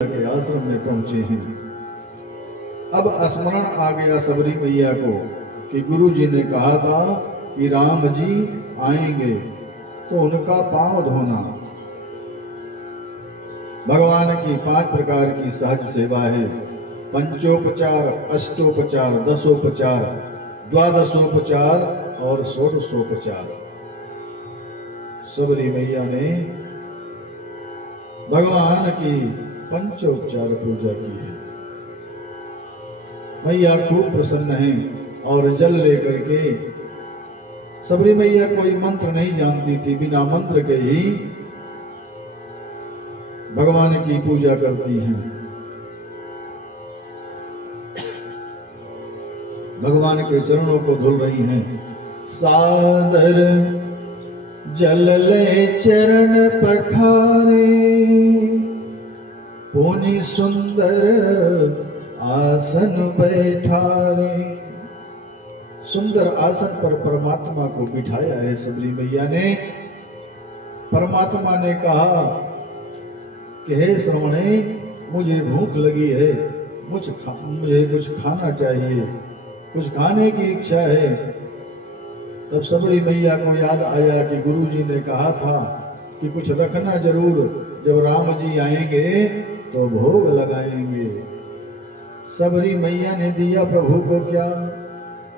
के आश्रम में पहुंचे हैं। अब स्मरण आ गया सबरी मैया को कि गुरु जी ने कहा था कि राम जी आएंगे तो उनका पांव धोना। भगवान की 5 प्रकार की सहज सेवा है, पंचोपचार, अष्टोपचार, दसोपचार, द्वादशोपचार और षोडशोपचार। सबरी मैया ने भगवान की पंचोपचार पूजा की है। मैया खूब प्रसन्न है और जल लेकर के, सबरी मैया कोई मंत्र नहीं जानती थी, बिना मंत्र के ही भगवान की पूजा करती हैं। भगवान के चरणों को धुल रही हैं। सादर जल ले चरण पखारे, पुनि सुंदर आसन बैठारे। सुंदर आसन पर परमात्मा को बिठाया है सबरी मैया ने। परमात्मा ने कहा कि हे श्रवणे, मुझे भूख लगी है, मुझे कुछ खाना चाहिए, कुछ खाने की इच्छा है। तब सबरी मैया को याद आया कि गुरु जी ने कहा था कि कुछ रखना जरूर, जब राम जी आएंगे तो भोग लगाएंगे। सबरी मैया ने दिया प्रभु को क्या?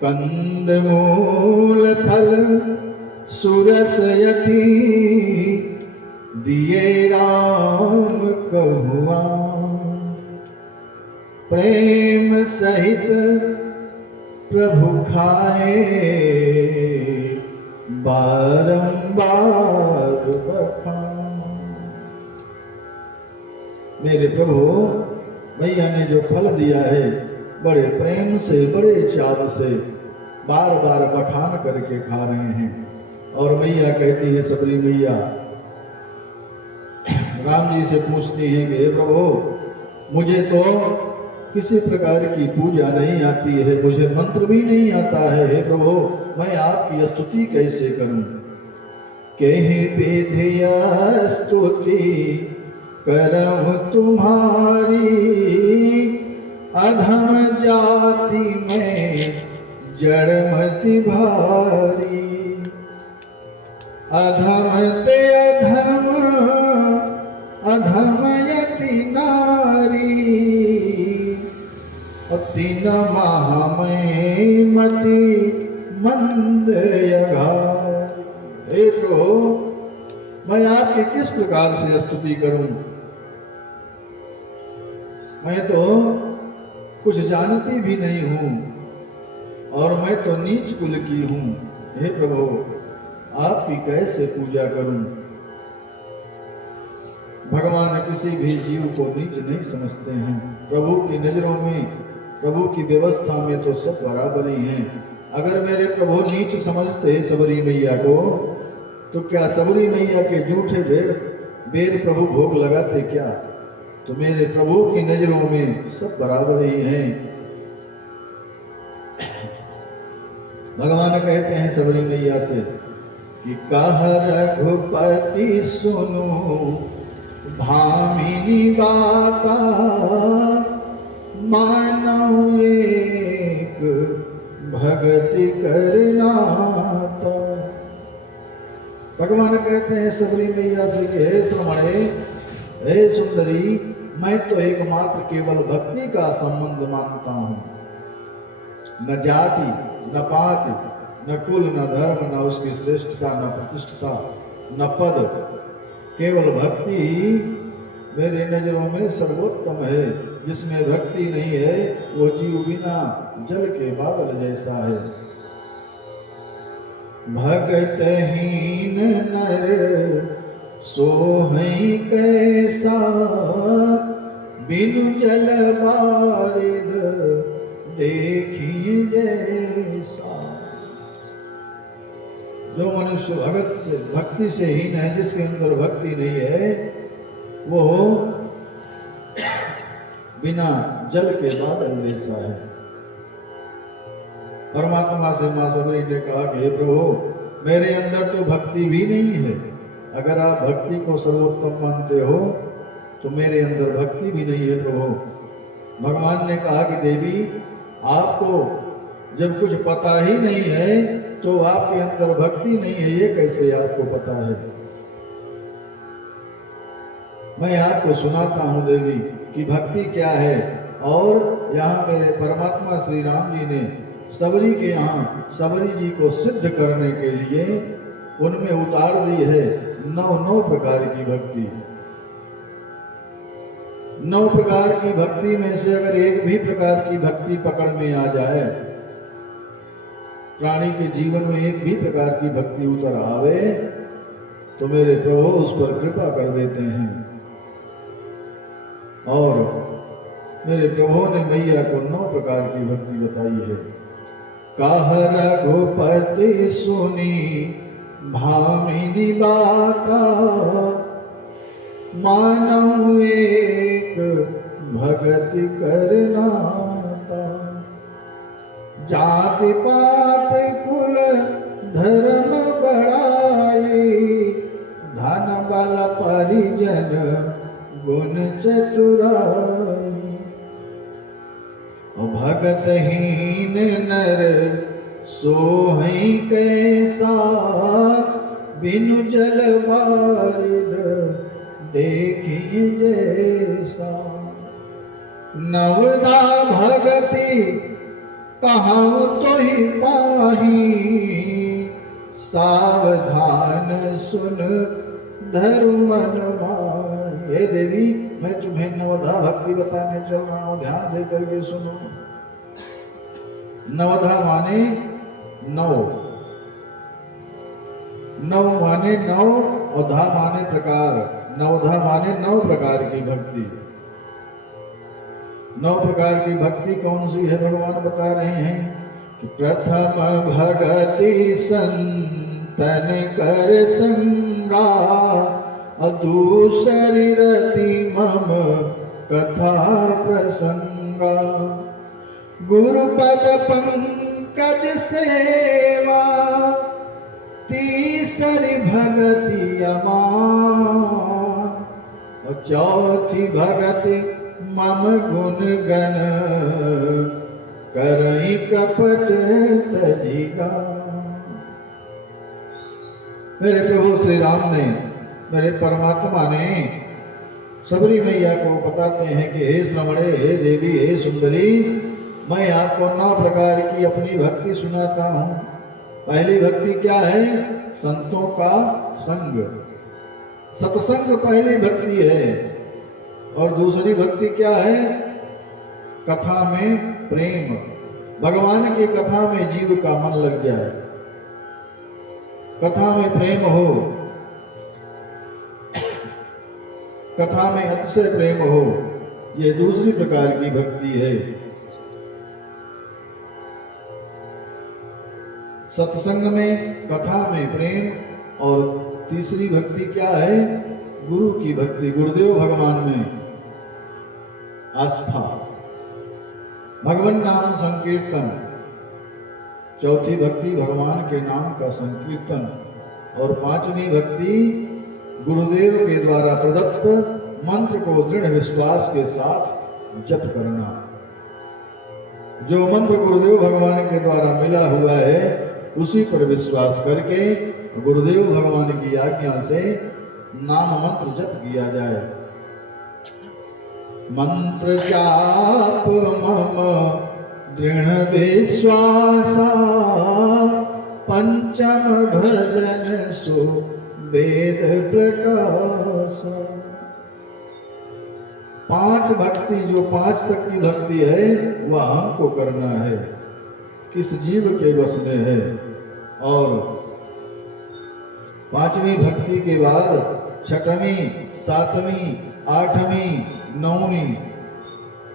कंद मूल फल सुरसयति, दिए राम कहुआ। प्रेम सहित प्रभु खाए, बारंबार बखान। मेरे प्रभु मैया ने जो फल दिया है, बड़े प्रेम से, बड़े चाव से बार बार बखान करके खा रहे हैं। और मैया कहती है, सबरी मैया राम जी से पूछती है कि हे प्रभु, मुझे तो किसी प्रकार की पूजा नहीं आती है, मुझे मंत्र भी नहीं आता है। हे प्रभु, मैं आपकी स्तुति कैसे करूं? कहे विधिया स्तुति करम तुम्हारी, अधम जाति में जड़मति भारी। अधम ते अधम, अधम यति नारी, तीन महामय मति मंद यघार। हे प्रभु, मैं आपकी किस प्रकार से स्तुति करूं? मैं तो कुछ जानती भी नहीं हूं और मैं तो नीच कुल की हूं। हे प्रभु, आपकी कैसे पूजा करूं? भगवान किसी भी जीव को नीच नहीं समझते हैं। प्रभु की नजरों में, प्रभु की व्यवस्था में तो सब बराबर ही हैं। अगर मेरे प्रभु नीच समझते सबरी मैया को, तो क्या सबरी मैया के जूठे बेर प्रभु भोग लगाते क्या? तो मेरे प्रभु की नजरों में सब बराबर ही हैं। भगवान कहते हैं सबरी मैया से कि कह रघुपति सुनो भामिनी बाता, मानव एक भगति करनाता। भगवान कहते हैं सबरी मैया से कि हे श्रमणे, हे सुंदरी, मैं तो एकमात्र केवल भक्ति का संबंध मानता हूं। न जाति, न पाति, न कुल, न धर्म, न उसकी श्रेष्ठता, न प्रतिष्ठा, न पद, केवल भक्ति ही मेरे नजरों में सर्वोत्तम है। जिसमें भक्ति नहीं है वो जीव बिना जल के बादल जैसा है। भगतहीन नर सोहई कैसा, बिनु जल बारिद देखी जैसा। जो मनुष्य भक्ति से हीन है, जिसके अंदर भक्ति नहीं है, वो बिना जल के बादल जैसा है। परमात्मा से मां सबरी ने कहा कि हे प्रभु, मेरे अंदर तो भक्ति भी नहीं है। अगर आप भक्ति को सर्वोत्तम मानते हो तो मेरे अंदर भक्ति भी नहीं है प्रभु। भगवान ने कहा कि देवी, आपको जब कुछ पता ही नहीं है तो आपके अंदर भक्ति नहीं है, ये कैसे आपको पता है? मैं आपको सुनाता हूं देवी कि भक्ति क्या है। और यहाँ मेरे परमात्मा श्री राम जी ने सबरी के यहाँ सबरी जी को सिद्ध करने के लिए उनमें उतार दी है 9 प्रकार की भक्ति। 9 प्रकार की भक्ति में से अगर एक भी प्रकार की भक्ति पकड़ में आ जाए, प्राणी के जीवन में एक भी प्रकार की भक्ति उतर आवे, तो मेरे प्रभु उस पर कृपा कर देते हैं। और मेरे प्रभु ने मैया को 9 प्रकार की भक्ति बताई है। कह रघुपति सुनी भामिनी बाता, मानव एक भगति करनाता। जाति पात कुल धर्म बढ़ाई, धन बल परिजन गुण चतुराई। भगतहीन नर सोहई कैसा, बिनु जल वारिद देखिए जैसा। नवदा भगति कहाँ तो ही पाही, सावधान सुन धरु मन माही। हे देवी, मैं तुम्हें नवधा भक्ति बताने चल रहा हूं, ध्यान दे करके सुनो। नवधा माने 9, 9 माने 9 और धा माने प्रकार। नवधा माने 9 प्रकार की भक्ति। 9 प्रकार की भक्ति कौन सी है भगवान बता रहे हैं कि प्रथम भगति संतन कर संगा, दूसरी रति मम कथा प्रसंगा। गुरुपद पंकज सेवा, तीसरी भगति अमान। और चौथी भगति मम गुण गण, करई कपट तजिगा। मेरे प्रभु श्री राम ने, मेरे परमात्मा ने सबरी मैया को बताते हैं कि हे श्रवणे, हे देवी, हे सुंदरी, मैं आपको 9 प्रकार की अपनी भक्ति सुनाता हूं। पहली भक्ति क्या है? संतों का संग, सत्संग पहली भक्ति है। और दूसरी भक्ति क्या है? कथा में प्रेम, भगवान की कथा में जीव का मन लग जाए, कथा में प्रेम हो, कथा में अतिशय प्रेम हो, ये दूसरी प्रकार की भक्ति है। सत्संग में, कथा में प्रेम। और तीसरी भक्ति क्या है? गुरु की भक्ति, गुरुदेव भगवान में आस्था, भगवान नाम संकीर्तन। चौथी भक्ति भगवान के नाम का संकीर्तन। और 5वीं भक्ति गुरुदेव के द्वारा प्रदत्त मंत्र को दृढ़ विश्वास के साथ जप करना। जो मंत्र गुरुदेव भगवान के द्वारा मिला हुआ है उसी पर विश्वास करके गुरुदेव भगवान की आज्ञा से नाम मंत्र जप किया जाए। मंत्र जाप मम दृढ़ विश्वासा, पंचम भजन सो वेद प्रकाशा। 5 भक्ति, जो 5 तक की भक्ति है वह हमको करना है, किस जीव के वश में है। और 5वीं भक्ति के बाद 6वीं, 7वीं, 8वीं, 9वीं,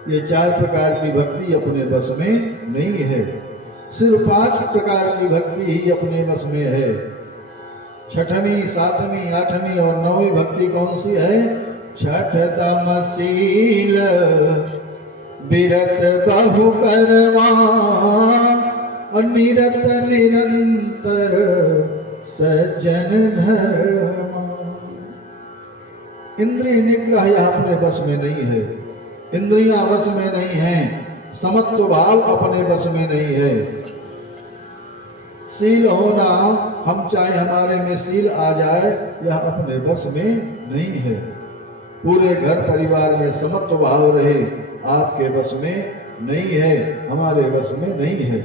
ये 4 प्रकार की भक्ति अपने वश में नहीं है। सिर्फ 5 प्रकार की भक्ति ही अपने वश में है। 6वीं, 7वीं, 8वीं और 9वीं भक्ति कौन सी है? छठ तमशील बिरत बहु करवा, और निरत निरंतर सज्जन धर्मा। इंद्रिय निग्रह यह अपने बस में नहीं है, इंद्रियां वश में नहीं है, समत्व भाव अपने बस में नहीं है। शील होना, हम चाहे हमारे में शील आ जाए, यह अपने बस में नहीं है। पूरे घर परिवार में समत्व भाव रहे, आपके बस में नहीं है, हमारे बस में नहीं है।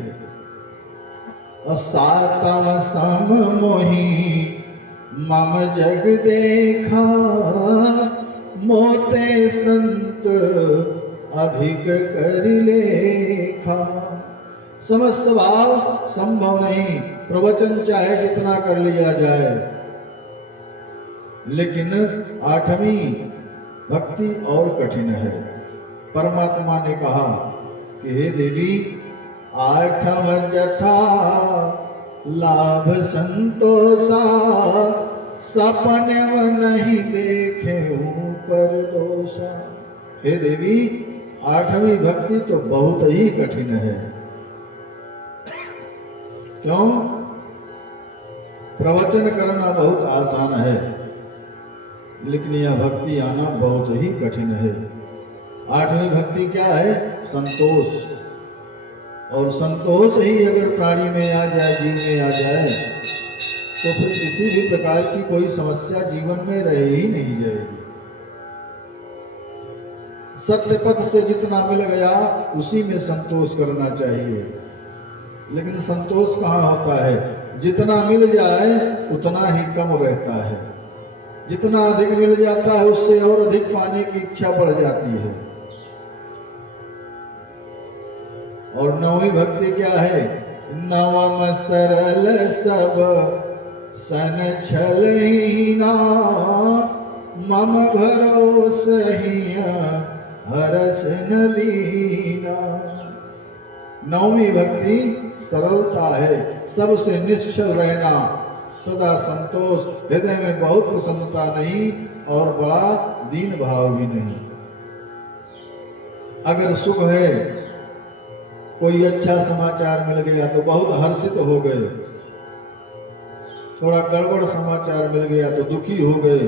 सातम सम मोही मम जग देखा, मोते संत अधिक कर लेखा। समस्त भाव संभव नहीं, प्रवचन चाहे जितना कर लिया जाए, लेकिन आठवीं भक्ति और कठिन है। परमात्मा ने कहा कि हे देवी, आठम जथा लाभ संतोषा, सपने नहीं देखे ऊपर दोषा। हे देवी, आठवीं भक्ति तो बहुत ही कठिन है। क्यों? प्रवचन करना बहुत आसान है, लेकिन यह भक्ति आना बहुत ही कठिन है। आठवीं भक्ति क्या है? संतोष। और संतोष ही अगर प्राणी में आ जाए, जीव में आ जाए, तो फिर किसी भी प्रकार की कोई समस्या जीवन में रह ही नहीं जाएगी। सत्य पथ से जितना मिल गया उसी में संतोष करना चाहिए। लेकिन संतोष कहाँ होता है? जितना मिल जाए उतना ही कम रहता है, जितना अधिक मिल जाता है उससे और अधिक पाने की इच्छा बढ़ जाती है। और नौवीं भक्ति क्या है? नवम सरल सब सन छलहीना, मम भरोसहिया हरस नदीना। नौवीं भक्ति सरलता है, सबसे निश्चल रहना, सदा संतोष, हृदय में बहुत प्रसन्नता नहीं और बड़ा दीन भाव भी नहीं। अगर सुख है, कोई अच्छा समाचार मिल गया तो बहुत हर्षित हो गए, थोड़ा गड़बड़ समाचार मिल गया तो दुखी हो गए।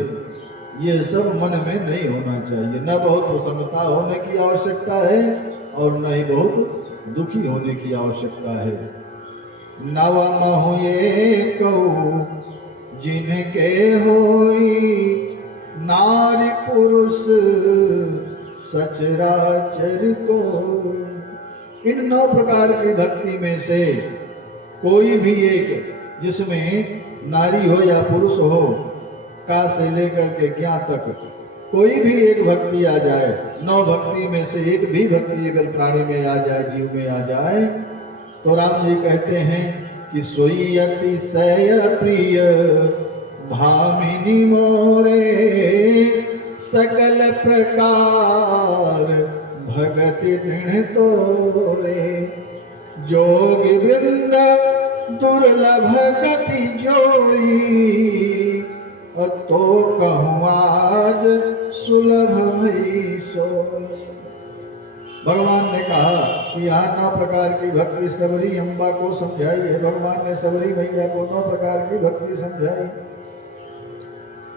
ये सब मन में नहीं होना चाहिए। न बहुत प्रसन्नता होने की आवश्यकता है और न ही बहुत दुखी होने की आवश्यकता है। नवम हुए कहो जिनके होई, नारी पुरुष सचराचर को। इन 9 प्रकार की भक्ति में से कोई भी एक, जिसमें नारी हो या पुरुष हो, का से लेकर के ज्ञा तक कोई भी एक भक्ति आ जाए, 9 भक्ति में से एक भी भक्ति अगर प्राणी में आ जाए, जीव में आ जाए, तो राम जी कहते हैं कि सोई अतिशय प्रिय भामिनी मोरे, सकल प्रकार भगति दृढ़ तोरे। जोगी वृंद दुर्लभ गति जोई, तो कहूँ आज सुलभ भई सोई। भगवान ने कहा कि यहाँ 9 प्रकार की भक्ति सबरी अम्बा को समझाई है। भगवान ने सबरी मैया को 9 प्रकार की भक्ति समझाई।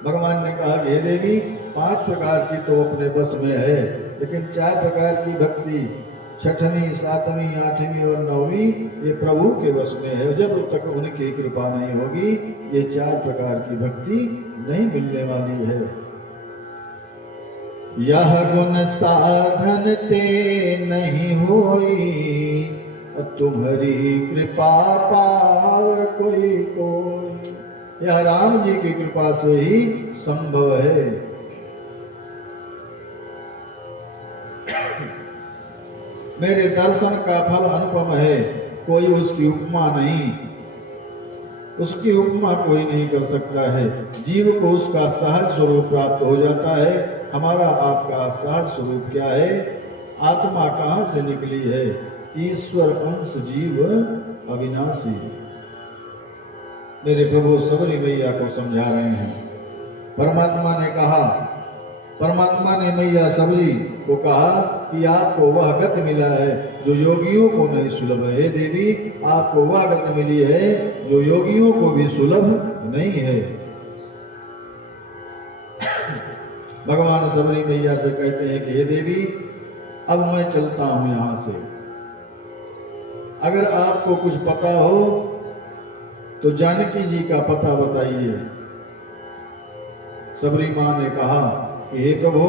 भगवान ने कहा कि हे देवी, 5 प्रकार की तो अपने बस में है, लेकिन 4 प्रकार की भक्ति, 6वीं, 7वीं, 8वीं और 9वीं, ये प्रभु के बस में है। जब तक उनकी कृपा नहीं होगी, ये 4 प्रकार की भक्ति नहीं मिलने वाली है। यह गुण साधन ते नहीं होई, तुम्हारी कृपा पाव कोई कोई। यह राम जी की कृपा से ही संभव है। मेरे दर्शन का फल अनुपम है, कोई उसकी उपमा नहीं, उसकी उपमा कोई नहीं कर सकता है। जीव को उसका सहज स्वरूप प्राप्त हो जाता है। हमारा आपका सहज स्वरूप क्या है? आत्मा कहाँ से निकली है? ईश्वर अंश जीव अविनाशी। मेरे प्रभु सबरी मैया को समझा रहे हैं। परमात्मा ने कहा, परमात्मा ने मैया सबरी को कहा कि आपको वह गति मिला है जो योगियों को नहीं सुलभ है। हे देवी, आपको वह गति मिली है जो योगियों को भी सुलभ नहीं है। भगवान सबरी मैया से कहते हैं कि हे देवी, अब मैं चलता हूं यहां से। अगर आपको कुछ पता हो तो जानकी जी का पता बताइए। सबरी मां ने कहा कि हे प्रभु,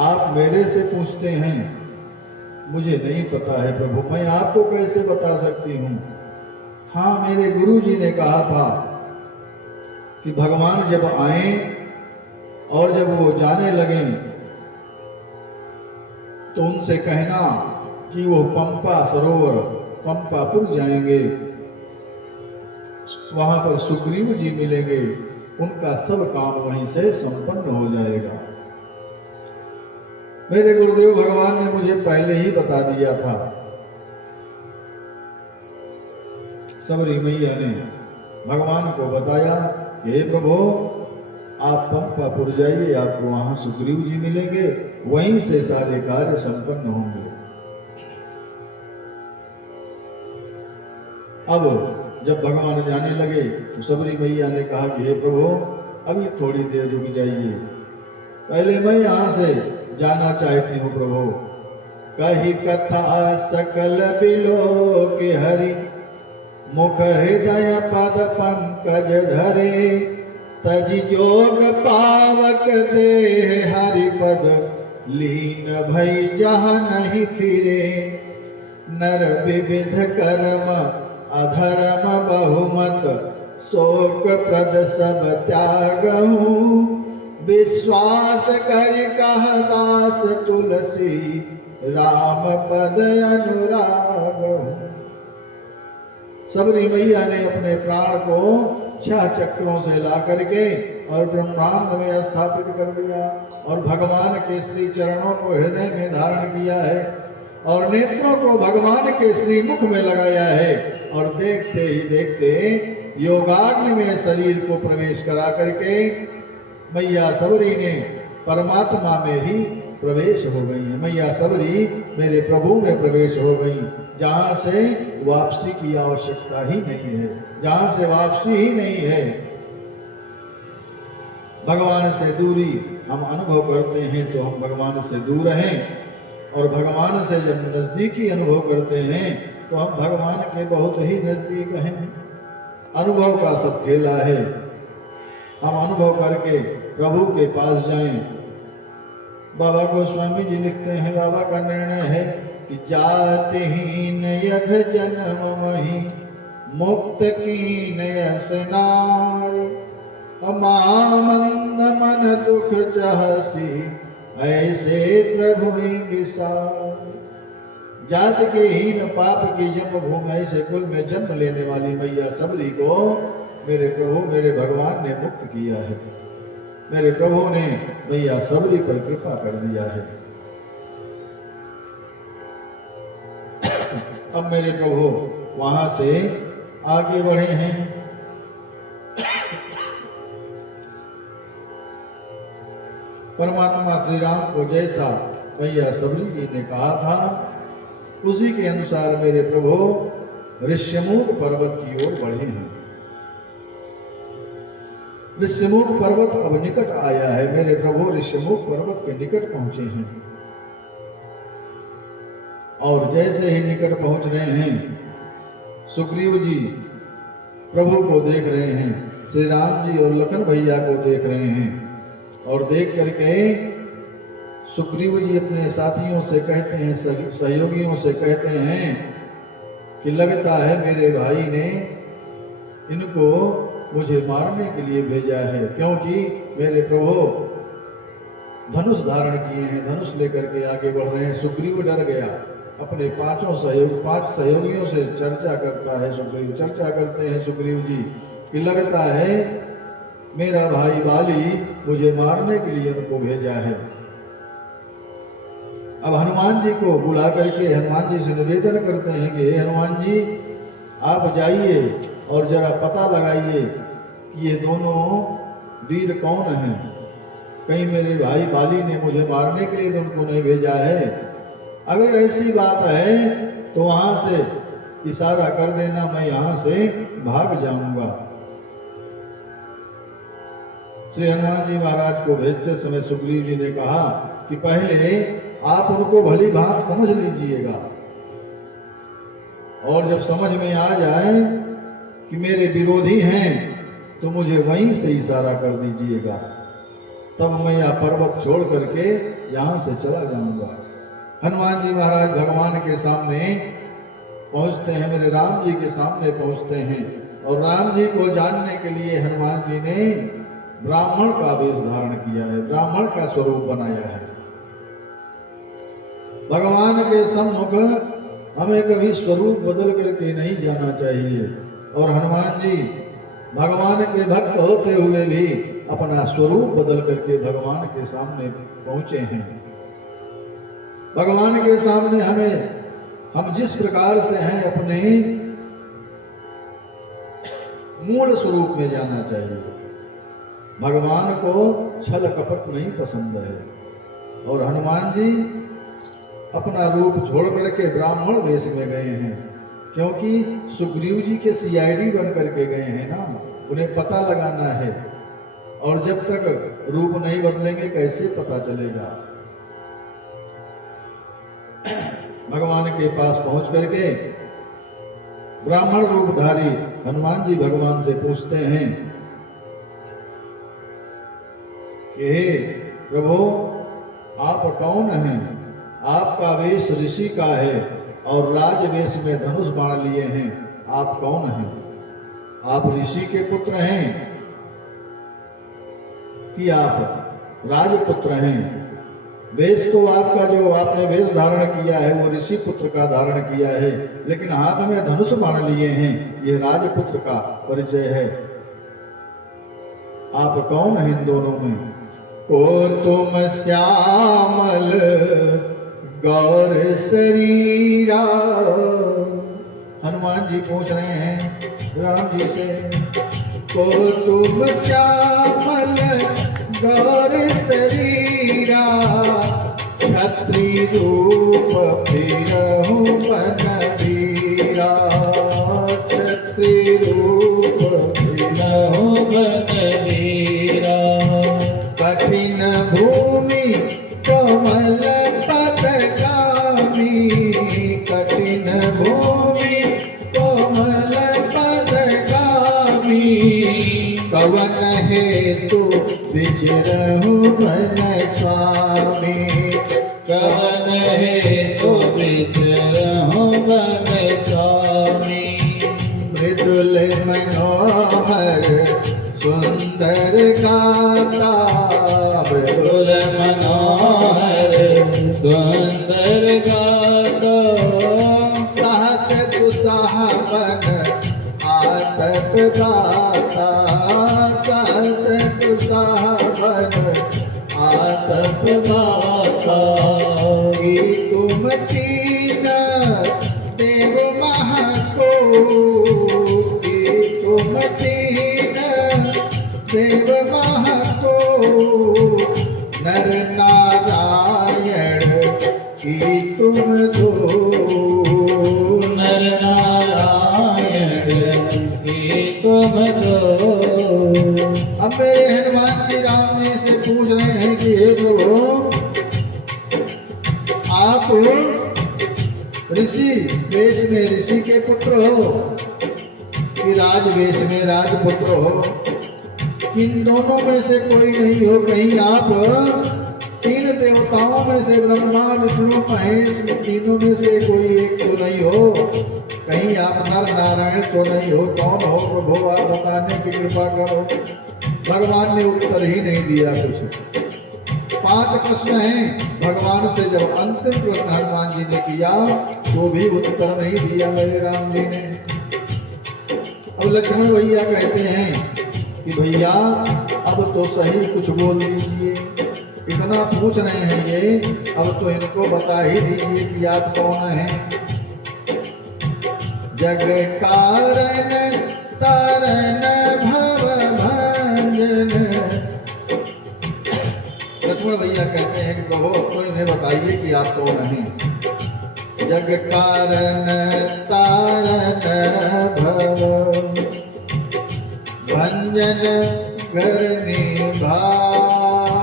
आप मेरे से पूछते हैं, मुझे नहीं पता है प्रभु, मैं आपको कैसे बता सकती हूं। हाँ, मेरे गुरु जी ने कहा था कि भगवान जब आए और जब वो जाने लगे तो उनसे कहना कि वो पंपा सरोवर पंपापुर जाएंगे, वहां पर सुग्रीव जी मिलेंगे, उनका सब काम वहीं से संपन्न हो जाएगा। मेरे गुरुदेव भगवान ने मुझे पहले ही बता दिया था। सबरी मैया ने भगवान को बताया कि हे प्रभु, आप पंपापुर जाइए, आपको वहां सुग्रीव जी मिलेंगे, वहीं से सारे कार्य संपन्न होंगे। अब जब भगवान जाने लगे तो सबरी मैया ने कहा कि हे प्रभु, अभी थोड़ी देर रुक जाइए, पहले मैं यहां से जाना चाहती हूँ प्रभु। कही कथा सकल बिलो के हरि, मुख हृदय पद पंकज धरे, तजि जोग पावक देह हरि पद, लीन भई जहाँ नहीं फिरे। नर विविध कर्म अधर्म बहुमत, शोक प्रद सब त्यागहूँ। विश्वास कर कह दास तुलसी, राम पद अनुरागहूँ। सबरी मैया ने अपने प्राण को 6 चक्रों से ला करके और ब्रह्मांड में स्थापित कर दिया और भगवान के श्री चरणों को हृदय में धारण किया है और नेत्रों को भगवान के श्री मुख में लगाया है और देखते ही देखते योगाग्नि में शरीर को प्रवेश करा करके मैया सबरी ने परमात्मा में ही प्रवेश हो गई है। मैया सबरी मेरे प्रभु में प्रवेश हो गई, जहां से वापसी की आवश्यकता ही नहीं है, जहां से वापसी ही नहीं है। भगवान से दूरी हम अनुभव करते हैं तो हम भगवान से दूर हैं, और भगवान से जब नजदीकी अनुभव करते हैं तो हम भगवान के बहुत ही नजदीक हैं। अनुभव का सब खेला है। हम अनुभव करके प्रभु के पास जाएं। बाबा गोस्वामी जी लिखते हैं, बाबा का निर्णय है कि जातिहीन यघ जन्म मही, मुक्त कीन यसनार। अमामंद मन दुख चहसी, ऐसे प्रभु ही विसार। जात के हीन पाप की जन्मभूमि ऐसे कुल में जन्म लेने वाली मैया सबरी को मेरे प्रभु मेरे भगवान ने मुक्त किया है। मेरे प्रभु ने मैया सबरी पर कृपा कर दिया है। अब मेरे प्रभु वहां से आगे बढ़े हैं। परमात्मा श्री राम को जैसा मैया सबरी जी ने कहा था, उसी के अनुसार मेरे प्रभु ऋष्यमुख पर्वत की ओर बढ़े हैं। ऋष्यमुख पर्वत अब निकट आया है। मेरे प्रभु ऋष्यमुख पर्वत के निकट पहुंचे हैं और जैसे ही निकट पहुंच रहे हैं, सुग्रीव जी प्रभु को देख रहे हैं, श्री राम जी और लखन भैया को देख रहे हैं और देख करके सुग्रीव जी अपने साथियों से कहते हैं, सहयोगियों से कहते हैं कि लगता है मेरे भाई ने इनको मुझे मारने के लिए भेजा है, क्योंकि मेरे प्रभु धनुष धारण किए हैं, धनुष लेकर के आगे बढ़ रहे हैं। सुग्रीव डर गया। अपने 5 सहयोगियों से चर्चा करता है सुग्रीव, चर्चा करते हैं सुग्रीव जी कि लगता है मेरा भाई बाली मुझे मारने के लिए उनको भेजा है। अब हनुमान जी को बुला करके हनुमान जी से निवेदन करते हैं कि हे हनुमान जी, आप जाइए और जरा पता लगाइए कि ये दोनों वीर कौन हैं। कहीं मेरे भाई बाली ने मुझे मारने के लिए तो उनको नहीं भेजा है। अगर ऐसी बात है तो वहां से इशारा कर देना, मैं यहां से भाग जाऊंगा। श्री हनुमान जी महाराज को भेजते समय सुग्रीव जी ने कहा कि पहले आप उनको भली भांति समझ लीजिएगा, और जब समझ में आ जाए कि मेरे विरोधी हैं तो मुझे वहीं से इशारा कर दीजिएगा, तब मैं यह पर्वत छोड़ करके यहां से चला जाऊंगा। हनुमान जी महाराज भगवान के सामने पहुंचते हैं, मेरे राम जी के सामने पहुंचते हैं, और राम जी को जानने के लिए हनुमान जी ने ब्राह्मण का वेश धारण किया है, ब्राह्मण का स्वरूप बनाया है। भगवान के सम्मुख हमें कभी स्वरूप बदल करके नहीं जाना चाहिए, और हनुमान जी भगवान के भक्त होते हुए भी अपना स्वरूप बदल करके भगवान के सामने पहुंचे हैं। भगवान के सामने हम जिस प्रकार से हैं अपने मूल स्वरूप में जाना चाहिए। भगवान को छल कपट नहीं पसंद है, और हनुमान जी अपना रूप छोड़ करके ब्राह्मण वेश में गए हैं, क्योंकि सुग्रीव जी के सीआईडी बन करके गए हैं ना, उन्हें पता लगाना है, और जब तक रूप नहीं बदलेंगे कैसे पता चलेगा। भगवान के पास पहुंच करके ब्राह्मण रूपधारी हनुमान जी भगवान से पूछते हैं कि हे प्रभु, आप कौन हैं? आपका वेश ऋषि का है और राजवेश में धनुष बाण लिए हैं, आप कौन हैं? आप ऋषि के पुत्र हैं कि आप राजपुत्र हैं? वेश तो आपका जो आपने वेश धारण किया है वो ऋषि पुत्र का धारण किया है, लेकिन हाथ में धनुष बाण लिए हैं, ये राजपुत्र का परिचय है। आप कौन हैं इन दोनों में? को तुम श्यामल गौर शरीरा, हनुमान जी पूछ रहे हैं राम जी से, को तुम श्यामल गौर शरीरा, क्षत्रिय रूप फिरहु बनवीरा, क्षत्रिय रूप फिरहु बनवीरा, कठिन भूमि कोमल पदगामी, कठिन भूमि कोमल पदगामी, कवन हेतु विचरहु मन स्वामी, कवन हेतु विचरहु मन स्वामी, मृदुल मनोहर सुंदर गाता, मृदुल मनोहर सुंदर गाता, साहस दुसाह बन आतप गाता, साहस दुसाह बन आतप गाता, कि तुम तीन देव महको, कि तुम तीन देव महको, नर नारायण की तुम दो, नर नारायण की तुम दो। अब मेरे हनुमान जी राम जी से पूछ रहे हैं कि हे प्रभु, आप ऋषि वेश में ऋषि के पुत्र हो कि राजवेश में राजपुत्र हो? इन दोनों में से कोई नहीं हो, कहीं आप तीन देवताओं में से ब्रह्मा विष्णु महेश तीनों में से कोई एक तो नहीं हो, कहीं आप नर नारायण तो नहीं हो, कौन हो प्रभु आप बताने की कृपा करो। भगवान ने उत्तर ही नहीं दिया कुछ। 5 प्रश्न हैं, भगवान से जब अंतिम प्रश्न हनुमान जी ने किया तो भी उत्तर नहीं दिया मेरे राम जी ने। अब लक्ष्मण भैया कहते हैं कि भैया अब तो सही कुछ बोल दीजिए, इतना पूछ रहे हैं ये, अब तो इनको बता ही दीजिए कि आप कौन हैं। जग कारण तारण भव भंजन, लक्ष्मण भैया कहते हैं कि प्रभु तो इन्हें बताइए कि आप कौन हैं। जग कारण तारण भव भंजन करनी भाव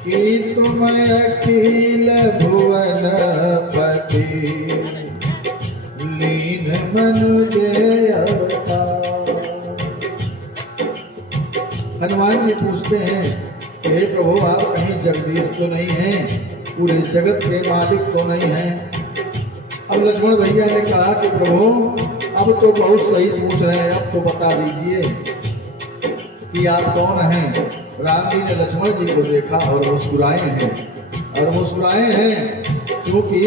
कि तुम अखिल भुवन पति लीन मनुजे अवतार। हनुमान जी पूछते हैं कि हे प्रभु आप कहीं जगदीश तो नहीं हैं, पूरे जगत के मालिक तो नहीं हैं। अब लक्ष्मण भैया ने कहा कि प्रभु अब तो बहुत सही पूछ रहे हैं, अब तो बता दीजिए कि आप कौन हैं। राम जी ने लक्ष्मण जी को देखा और मुस्कुराए हैं, और मुस्कुराए हैं क्योंकि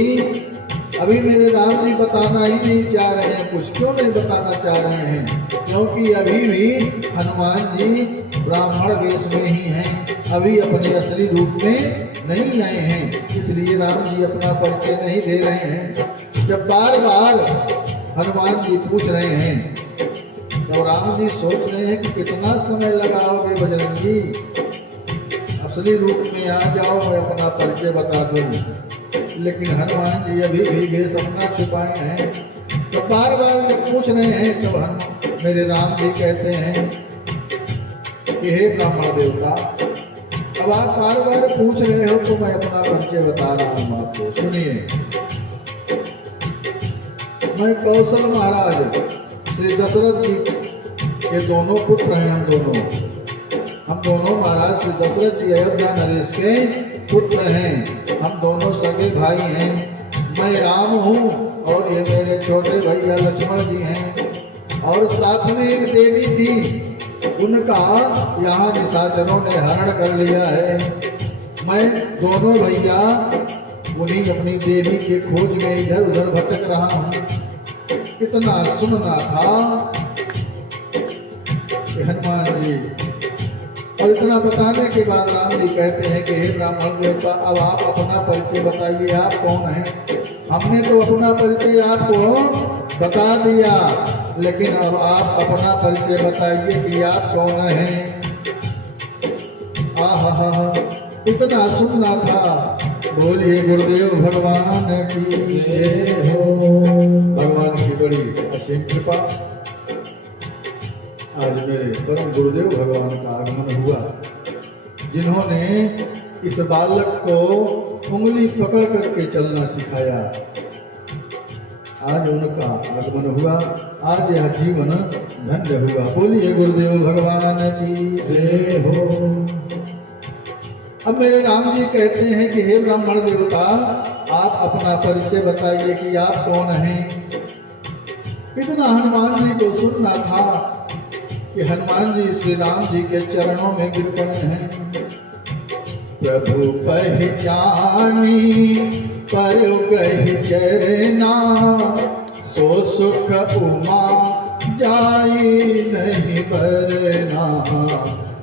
अभी मेरे राम जी बताना ही नहीं चाह रहे हैं। कुछ क्यों नहीं बताना चाह रहे हैं? क्योंकि अभी भी हनुमान जी ब्राह्मण वेश में ही हैं, अभी अपने असली रूप में नहीं आए हैं, इसलिए राम जी अपना परिचय नहीं दे रहे हैं। जब बार बार हनुमान जी पूछ रहे हैं तो राम जी सोच रहे हैं कि कितना समय लगाओगे बजरंगी, असली रूप में आ जाओ, मैं अपना परिचय बता दूं। लेकिन हनुमान जी अभी भी वेश अपना छुपाए हैं। तो बार बार जब पूछ रहे हैं तो मेरे राम जी कहते हैं कि हे ब्राह्मण देवता, अब आप बार बार पूछ रहे हो तो मैं अपना परिचय बता रहा हूं आपको, सुनिए। मैं कौशल महाराज श्री दशरथ जी के दोनों पुत्र हैं। हम दोनों महाराज श्री दशरथ जी अयोध्या नरेश के पुत्र हैं। हम दोनों सगे भाई हैं। मैं राम हूँ और ये मेरे छोटे भैया लक्ष्मण जी हैं। और साथ में एक देवी थी, उनका यहाँ निशाचरों ने हरण कर लिया है। मैं दोनों भैया उन्हीं अपनी देवी के खोज में इधर उधर भटक रहा हूँ। कितना सुनना था हनुमान जी। और इतना बताने के बाद राम जी कहते हैं कि हे ब्राह्मण देवता, अब आप अपना परिचय बताइए, आप कौन हैं। हमने तो अपना परिचय आपको बता दिया, लेकिन अब आप अपना परिचय बताइए कि आप कौन हैं। आहा, इतना सुनना था। बोलिए गुरुदेव भगवान की जय हो। भगवान की बड़ी असीम कृपा, आज मेरे परम गुरुदेव भगवान का आगमन हुआ, जिन्होंने इस बालक को उंगली पकड़ करके चलना सिखाया। आज उनका आगमन हुआ, आज यह जीवन धन्य हुआ। बोलिए गुरुदेव भगवान की जय हो। अब मेरे राम जी कहते हैं कि हे ब्राह्मण देवता, आप अपना परिचय बताइए कि आप कौन हैं। इतना हनुमान जी को सुनना था कि हनुमान जी श्री राम जी के चरणों में गिर पड़े हैं। प्रभु पहचानी पर गहि चरना, सो सुख उमा जाई नहीं बरना।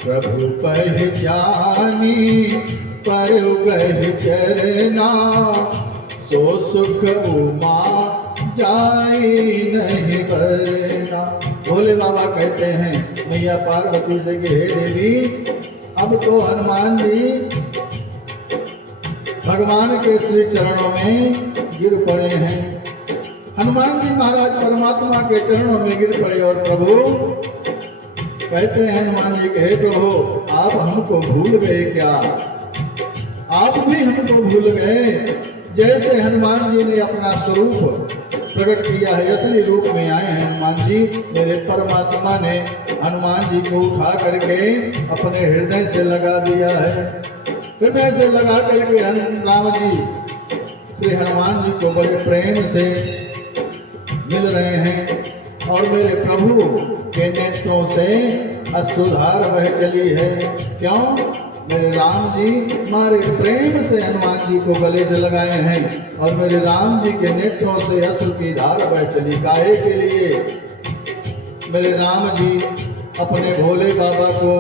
प्रभु पहचानी पर गहि चरना, सो सुख उमा जाई नहीं बरना। भोले बाबा कहते हैं मैया पार्वती से कि हे देवी, अब तो हनुमान जी भगवान के श्री चरणों में गिर पड़े हैं। हनुमान जी महाराज परमात्मा के चरणों में गिर पड़े और प्रभु कहते हैं हनुमान जी के, हे प्रभु आप हमको भूल गए क्या? आप भी हमको भूल गए। जैसे हनुमान जी ने अपना स्वरूप प्रकट किया है, असली रूप में आए हैं हनुमान जी। मेरे परमात्मा ने हनुमान जी को उठा करके अपने हृदय से लगा दिया है। हृदय से लगा करके राम जी श्री हनुमान जी को बड़े प्रेम से मिल रहे हैं। और मेरे प्रभु के नेत्रों से अश्रुधार बह चली है। क्यों? मेरे राम जी मारे प्रेम से हनुमान जी को गले से लगाए हैं और मेरे राम जी के नेत्रों से अश्रु की धार बह चली। काहे के लिए? मेरे राम जी अपने भोले बाबा को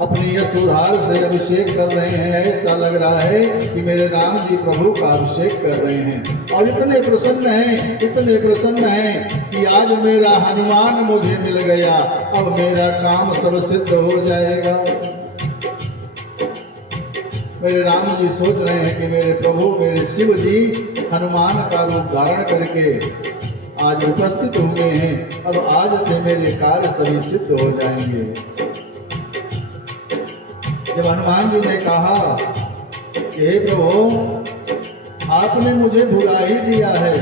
अपनी अश्रुधार से अभिषेक कर रहे हैं। ऐसा लग रहा है कि मेरे राम जी प्रभु का अभिषेक कर रहे हैं और इतने प्रसन्न हैं कि आज मेरा हनुमान मुझे मिल गया, अब मेरा काम सब सिद्ध हो जाएगा। मेरे राम जी सोच रहे हैं कि मेरे प्रभु मेरे शिव जी हनुमान का रूप धारण करके आज उपस्थित हुए हैं, अब आज से मेरे कार्य सभी सिद्ध हो जाएंगे। जब हनुमान जी ने कहा कि हे प्रभु, आपने मुझे भुला ही दिया है,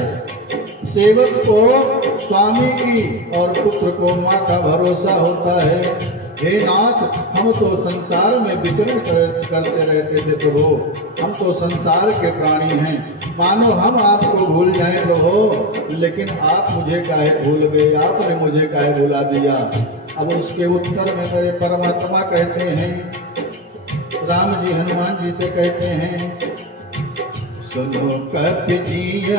सेवक को स्वामी की और पुत्र को माँ का भरोसा होता है। हे नाथ, हम तो संसार में विचरण करते रहते थे प्रभु, हम तो संसार के प्राणी हैं, मानो हम आपको भूल जाएं प्रभु, लेकिन आप मुझे काहे भूल गए, आपने मुझे काहे भुला दिया। अब उसके उत्तर में मेरे परमात्मा कहते हैं, राम जी हनुमान जी से कहते हैं, सुनो कथ जिय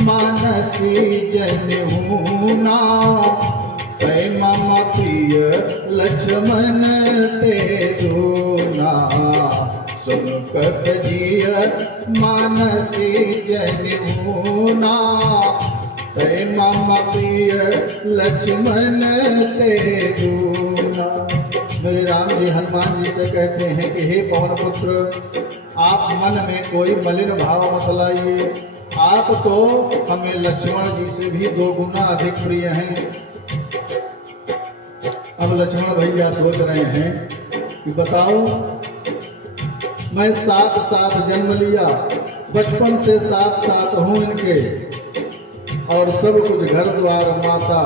मानसी जनहूना, तै मम प्रिय लक्ष्मण ते दूना। सुनो कथ जिय मानसी जनहूना, तै मम प्रिय लक्ष्मण ते दूना। मेरे राम जी हनुमान जी से कहते हैं कि हे पवन पुत्र, आप मन में कोई मलिन भाव मत लाइए, आप तो हमें लक्ष्मण जी से भी 2 गुना अधिक प्रिय हैं। अब लक्ष्मण भैया सोच रहे हैं कि बताओ, मैं 7 जन्म लिया, बचपन से साथ हूँ इनके, और सब कुछ घर द्वार माता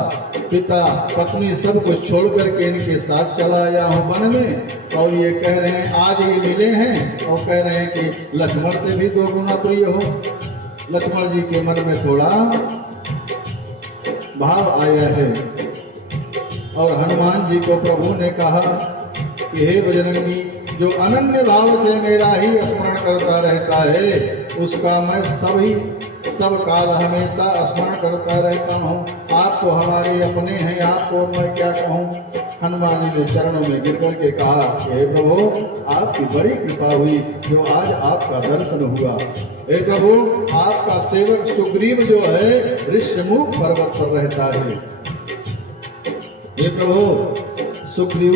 पिता पत्नी सब कुछ छोड़ करके इनके साथ चला आया हूँ वन में, और ये कह रहे हैं आज ये मिले हैं और कह रहे हैं कि लक्ष्मण से भी 2 गुना प्रिय हो। लक्ष्मण जी के मन में थोड़ा भाव आया है, और हनुमान जी को प्रभु ने कहा कि हे बजरंगी, जो अनन्य भाव से मेरा ही स्मरण करता रहता है, उसका मैं सब काल हमेशा स्मरण करता रहता हूँ। आप तो हमारे अपने हैं, आपको मैं क्या कहूँ। हनुमान जी ने चरणों में गिर करके कहा, हे प्रभु, आपकी बड़ी कृपा हुई जो आज आपका दर्शन हुआ। हे प्रभु, आपका सेवक सुग्रीव जो है ऋष्यमुख पर्वत पर रहता है। हे प्रभु, सुग्रीव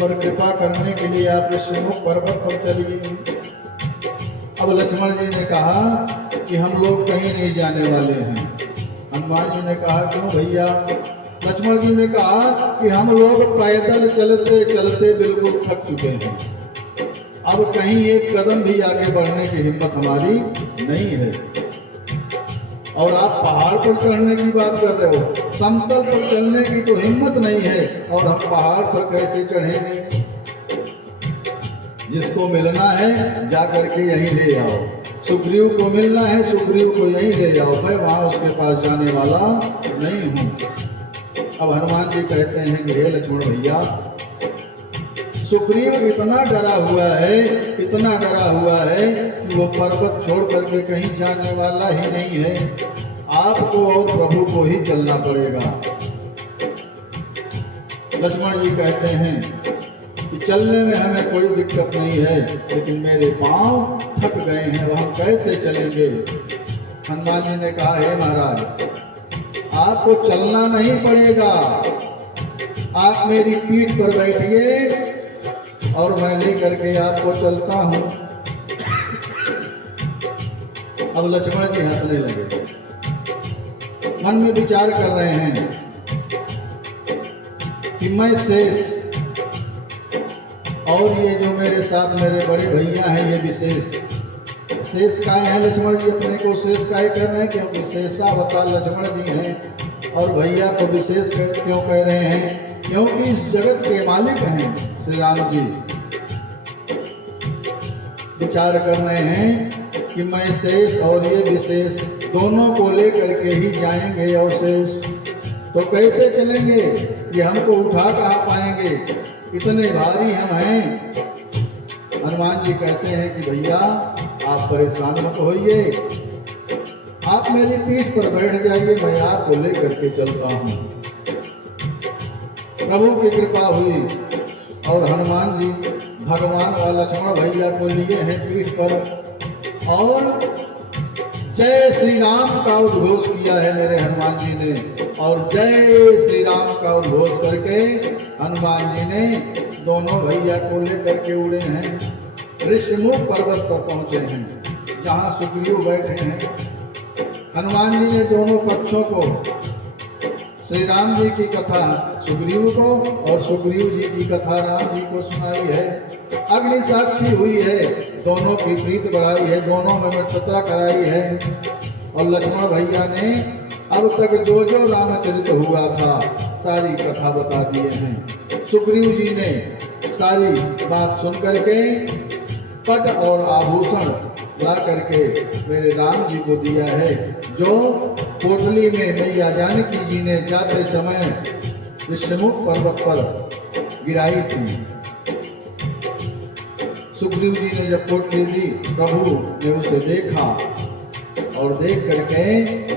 पर कृपा करने के लिए आप ऋष्यमुख पर्वत पर चलिए। अब लक्ष्मण जी ने कहा कि हम लोग कहीं नहीं जाने वाले हैं। हनुमान जी ने कहा, क्यों भैया? लक्ष्मण जी ने कहा कि हम लोग पैदल चलते चलते बिल्कुल थक चुके हैं, अब कहीं एक कदम भी आगे बढ़ने की हिम्मत हमारी नहीं है। और आप पहाड़ पर चढ़ने की बात कर रहे हो, समतल पर चलने की तो हिम्मत नहीं है, और हम पहाड़ पर कैसे चढ़ेंगे? जिसको मिलना है जा करके यहीं ले आओ, सुग्रीव को मिलना है सुग्रीव को यहीं ले जाओ, मैं वहां उसके पास जाने वाला नहीं हूं। अब हनुमान जी कहते हैं कि हे लक्ष्मण भैया, सुग्रीव इतना डरा हुआ है कि वो पर्वत छोड़ करके कहीं जाने वाला ही नहीं है, आपको और प्रभु को ही चलना पड़ेगा। लक्ष्मण जी कहते हैं कि चलने में हमें कोई दिक्कत नहीं है, लेकिन मेरे पांव थक गए हैं, वह हम कैसे चलेंगे? हनुमान जी ने कहा, हे महाराज, आपको चलना नहीं पड़ेगा, आप मेरी पीठ पर बैठिए और मैं लेकर के आपको चलता हूं। अब लक्ष्मण जी हंसने लगे, मन में विचार कर रहे हैं कि मैं शेष और ये जो मेरे साथ मेरे बड़े भैया हैं ये विशेष। शेष काय है लक्ष्मण जी अपने को शेष काय कर रहे हैं? क्योंकि शेषावतार लक्ष्मण जी हैं, और भैया को विशेष क्यों कह रहे हैं? क्योंकि इस जगत के मालिक हैं श्री राम जी। विचार कर रहे हैं कि मैं शेष और ये विशेष दोनों को लेकर के ही जाएंगे, और शेष तो कैसे चलेंगे? ये हमको उठा कहाँ पाएंगे, इतने भारी हम हैं। हनुमान जी कहते हैं कि भैया आप परेशान मत होइए, आप मेरी पीठ पर बैठ जाइए, मैं आपको लेकर के चलता हूँ। प्रभु की कृपा हुई और हनुमान जी भगवान व लक्ष्मण भैया को लिए हैं पीठ पर, और जय श्री राम का उद्घोष किया है मेरे हनुमान जी ने, और जय श्री राम का उद्घोष करके हनुमान जी ने दोनों भैया को लेकर के उड़े हैं, ऋष्यमुख पर्वत पर पहुंचे हैं जहां सुग्रीव बैठे हैं। हनुमान जी ने दोनों पक्षों को श्री राम जी की कथा सुग्रीव को और सुग्रीव जी की कथा राम जी को सुनाई है। अग्नि साक्षी हुई है, दोनों की प्रीत बढ़ाई है, दोनों में मित्रता कराई है। और लक्ष्मण भैया ने अब तक जो जो रामचरित हुआ था सारी कथा बता दिए हैं। सुग्रीव जी ने सारी बात सुन करके पट और आभूषण ला करके मेरे राम जी को दिया है, जो कोटली में मैया जानकी जी ने जाते समय विष्णुमुख पर्वत पर गिराई थी। सुग्रीव जी ने जब कोटली दी, प्रभु ने उसे देखा और देख करके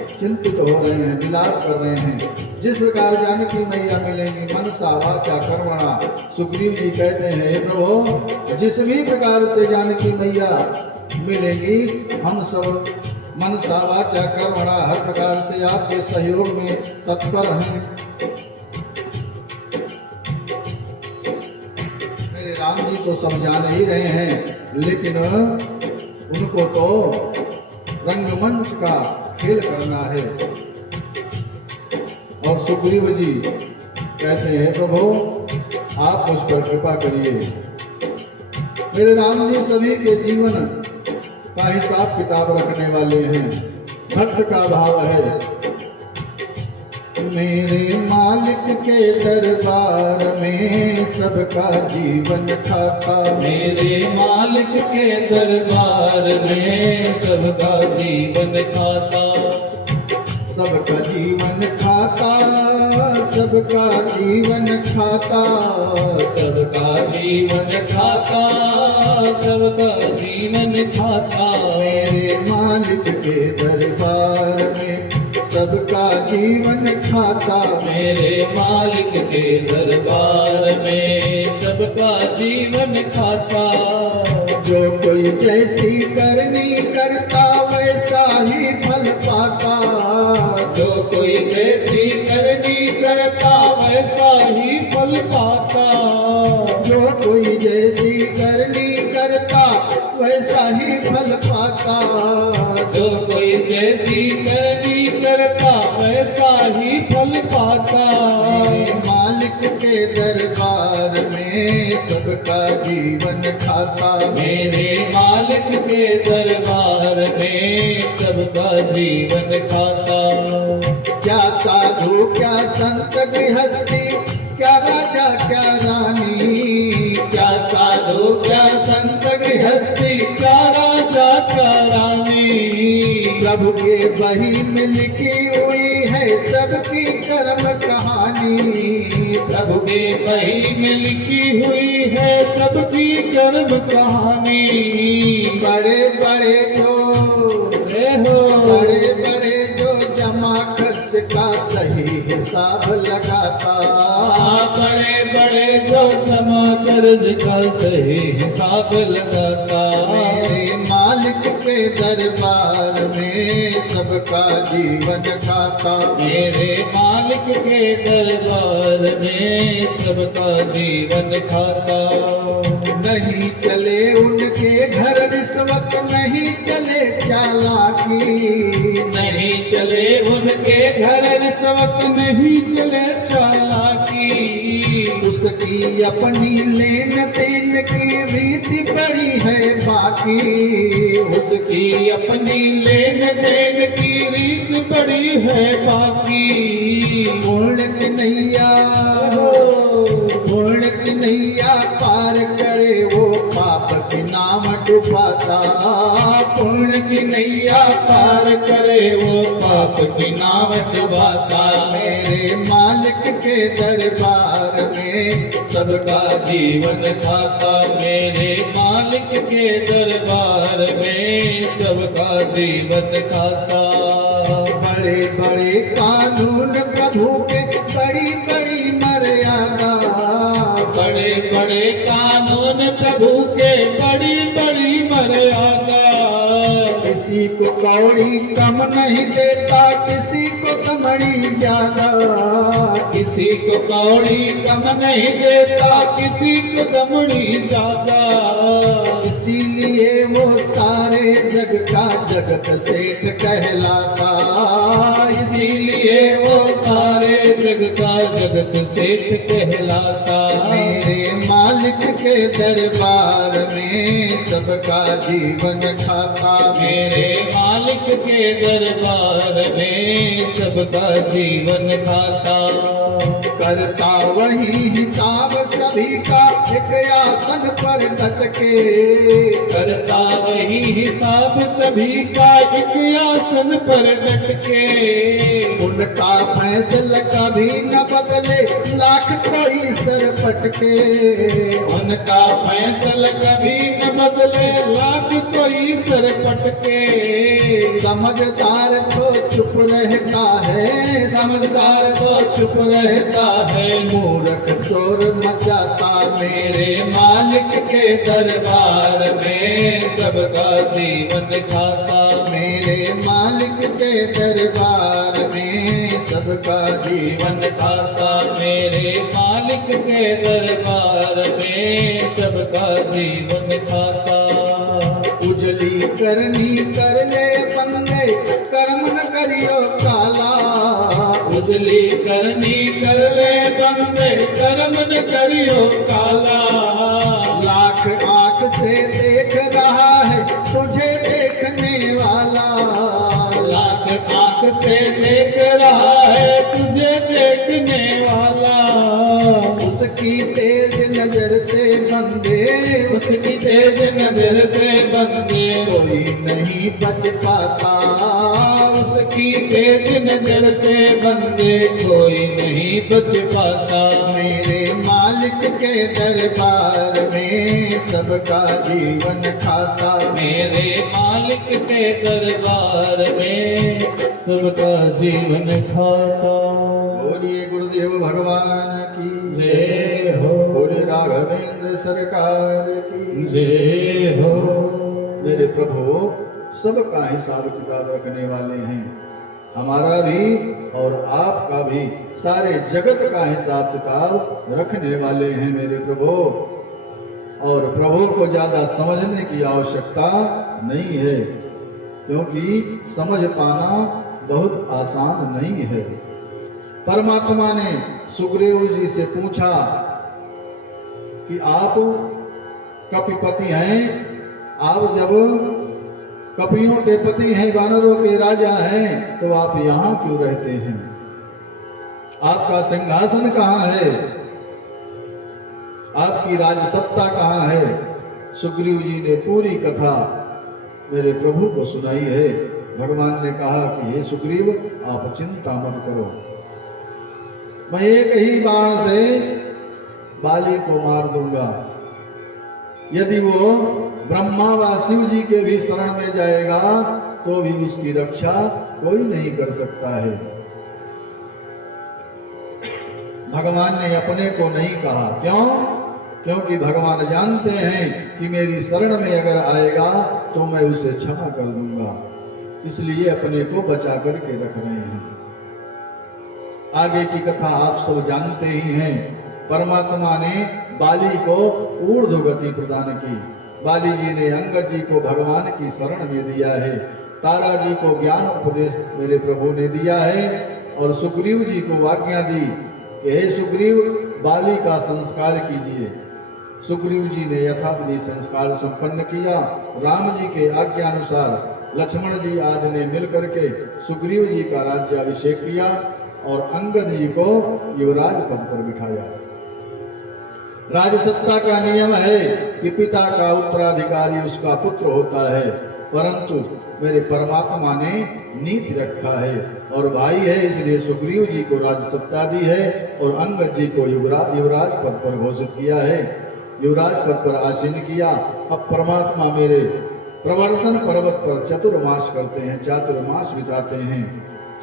चिंतित हो रहे हैं, विलाप कर रहे हैं। जिस प्रकार जानकी मैया मिलेंगी मनसा वाचा कर्मणा, सुग्रीव जी कहते हैं हे प्रभु जिस भी प्रकार से जानकी मैया मिलेंगी हम सब मनसा वाचा कर्मणा हर प्रकार से आपके सहयोग में तत्पर हैं। मेरे राम जी तो सब जान ही रहे हैं, लेकिन उनको तो रंगमंच का खेल करना है। और सुग्रीव जी कहते हैं प्रभु आप मुझ पर कृपा करिए। मेरे राम जी सभी के जीवन का हिसाब किताब रखने वाले हैं। भक्त का भाव है, मेरे मालिक के दरबार में सबका जीवन खाता, मेरे मालिक के दरबार में सबका जीवन खाता, सबका जीवन खाता, सबका जीवन खाता, सबका जीवन खाता, सबका जीवन खाता। मेरे मालिक के दरबार में सबका जीवन खाता, मेरे मालिक के दरबार में सबका जीवन खाता। जो कोई जैसी करनी करता वैसा ही फल पाता, जो कोई जैसी करनी करता वैसा ही फल पाता, जो कोई जैसी करनी करता वैसा ही फल पाता, जो कोई जैसी करनी करता वैसा ही फल पाता। मेरे मालिक के दरबार में सबका जीवन खाता, मेरे मालिक के दरबार में सबका जीवन खाता। क्या साधु क्या संत गृहस्थी, क्या राजा क्या रानी, क्या साधु क्या संत गृहस्थी, क्या राजा क्या रानी। प्रभु के बही में लिखी हुई है सबकी कर्म कहानी, प्रभु के बही में लिखी हुई है सबकी कर्म कहानी। बड़े बड़े जो बड़े बड़े जो जमा खर्च का सही हिसाब लगाता, बड़े बड़े जो जमा कर्ज का सही हिसाब लगाता। मेरे मालिक के दरबार में सबका जीवन खाता, मेरे मालिक के दरबार में सबका जीवन खाता। नहीं चले उनके घर रिश्वत, नहीं चले चालाकी, नहीं चले उनके घर रिश्वत, नहीं चले चालाकी। उसकी अपनी लेन देन की रीति बड़ी है बाकी, उसकी अपनी लेन देन की रीत बड़ी है बाकी। पूर्ण की नैया पूर्ण की नैया पार करे वो पाप के नाम डुबाता, पूर्ण की नैया पार करे वो पाप की नाव डुबाता। मेरे मालिक के दरबार में सबका जीवन खाता, मेरे मालिक के दरबार में सबका जीवन खाता। बड़े बड़े कानून प्रभु के, बड़ी बड़ी मर्यादा, बड़े बड़े कानून प्रभु के, बड़ी बड़ी मर्यादा। किसी को कौड़ी कम नहीं देता, किसी को कमड़ी ज्यादा, किसी को कौड़ी कम नहीं देता, किसी को दमड़ी ज्यादा। इसीलिए वो सारे जग का जगत सेठ कहलाता। इसीलिए वो सारे जग का जगत सेठ कहलाता। मेरे मालिक के दरबार में सबका जीवन खाता। मेरे मालिक के दरबार में सबका जीवन खाता। करता वही हिसाब सभी का एक आसन पर डटके। करता वही हिसाब सभी का एक आसन पर डटके। उनका फैसला कभी न बदले लाख कोई सर पटके। उनका फैसला कभी न बदले लाख कोई सर पटके। समझदार तो चुप रहता है, समझदार तो चुप रहता है। मूर्ख शोर मचाता। मेरे मालिक के दरबार में सबका जीवन खाता। मेरे मालिक के दरबार में सबका जीवन खाता। मेरे मालिक के दरबार में सबका जीवन खाता। उजली करनी कर ले बंदे, कर्म न करियो काला। उजली करनी कर ले बंदे, कर्म न करियो काला। लाख आंख से देख रहा है तुझे देखने वाला। लाख आंख से देख रहा है तुझे देखने वाला। उसकी तेज नजर से बंदे, उसकी तेज नजर से बंदे कोई नहीं बच पाता। उसकी तेज नजर से बंदे कोई नहीं बच पाता। मेरे मालिक के दरबार में सबका जीवन खाता। मेरे मालिक के दरबार में सबका जीवन खाता। बोलिए गुरुदेव भगवान की जय हो। बोले राघवेंद्र सरकार की जय हो। मेरे प्रभु सबका हिसाब किताब रखने वाले हैं, हमारा भी और आपका भी, सारे जगत का हिसाब किताब रखने वाले हैं मेरे प्रभु। और प्रभु को ज्यादा समझने की आवश्यकता नहीं है, क्योंकि समझ पाना बहुत आसान नहीं है। परमात्मा ने सुग्रीव जी से पूछा कि आप कपिपति हैं, आप जब कपियों के पति हैं, वानरों के राजा हैं, तो आप यहाँ क्यों रहते हैं? आपका सिंहासन कहाँ है? आपकी राजसत्ता कहाँ है? सुग्रीव जी ने पूरी कथा मेरे प्रभु को सुनाई है। भगवान ने कहा कि हे सुग्रीव, आप चिंता मत करो, मैं एक ही बाण से बाली को मार दूंगा। यदि वो ब्रह्मा व शिव जी के भी शरण में जाएगा तो भी उसकी रक्षा कोई नहीं कर सकता है। भगवान ने अपने को नहीं कहा, क्यों? क्योंकि भगवान जानते हैं कि मेरी शरण में अगर आएगा तो मैं उसे क्षमा कर दूंगा, इसलिए अपने को बचा करके रख रहे हैं। आगे की कथा आप सब जानते ही हैं। परमात्मा ने बाली को ऊर्ध्व गति प्रदान की। बाली जी ने अंगद जी को भगवान की शरण में दिया है। तारा जी को ज्ञान उपदेश मेरे प्रभु ने दिया है और सुग्रीव जी को आज्ञा दी कि हे सुग्रीव, बाली का संस्कार कीजिए। सुग्रीव जी ने यथाविधि संस्कार संपन्न किया। राम जी के आज्ञा अनुसार लक्ष्मण जी आदि ने मिलकर के सुग्रीव जी का राज्याभिषेक किया और अंगद जी को युवराज पद पर बिठाया। राजसत्ता का नियम है कि पिता का उत्तराधिकारी उसका पुत्र होता है, परंतु मेरे परमात्मा ने नीति रखा है और भाई है, इसलिए सुग्रीव जी को राजसत्ता दी है और अंगद जी को युवराज पद पर घोषित किया है, युवराज पद पर आसीन किया। अब परमात्मा मेरे प्रवर्षण पर्वत पर चतुर्मास करते हैं, चातुर्मास बिताते हैं।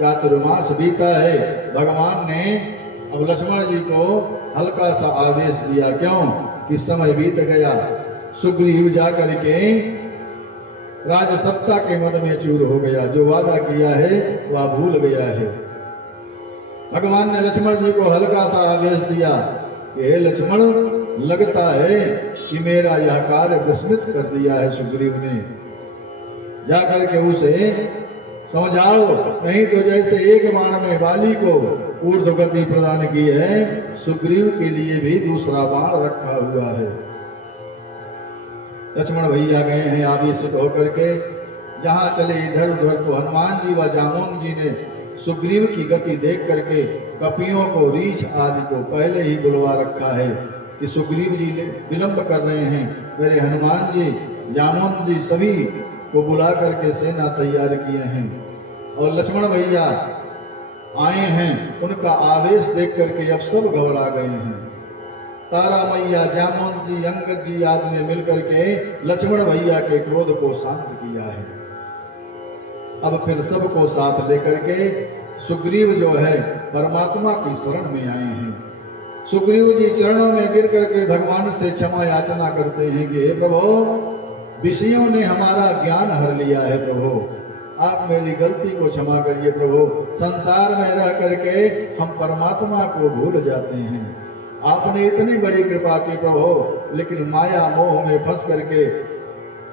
चातुर्मास बीता है, भगवान ने अब लक्ष्मण जी को हल्का सा आदेश दिया, क्यों? कि समय बीत गया, सुग्रीव जाकर के राजसत्ता के मद में चूर हो गया, जो वादा किया है वह भूल गया है। भगवान ने लक्ष्मण जी को हल्का सा आदेश दिया कि हे लक्ष्मण, लगता है कि मेरा यह कार्य विस्मृत कर दिया है सुग्रीव ने, जाकर के उसे समझाओ, नहीं तो जैसे एक बाण में बाली को ऊर्ध्व गति प्रदान की है, सुग्रीव के लिए भी दूसरा बाण रखा हुआ है। लक्ष्मण भैया गए हैं आवेशित होकर के, जहां चले इधर उधर तो हनुमान जी व जामोन जी ने सुग्रीव की गति देख करके कपियों को, रीछ आदि को पहले ही बुलवा रखा है कि सुग्रीव जी विलंब कर रहे हैं। मेरे हनुमान जी, जामोन जी सभी को बुला करके सेना तैयार किए हैं और लक्ष्मण भैया आए हैं। उनका आवेश देख करके अब सब घबरा गए हैं। तारा मैया, जामोन जी, अंगद जी आदि ने मिलकर के लक्ष्मण भैया के क्रोध को शांत किया है। अब फिर सबको साथ लेकर के सुग्रीव जो है परमात्मा की शरण में आए हैं। सुग्रीव जी चरणों में गिर करके भगवान से क्षमा याचना करते हैं कि हे प्रभु, विषयों ने हमारा ज्ञान हर लिया है प्रभु, आप मेरी गलती को क्षमा करिए प्रभु। संसार में रह करके हम परमात्मा को भूल जाते हैं। आपने इतनी बड़ी कृपा की प्रभु, लेकिन माया मोह में फंस करके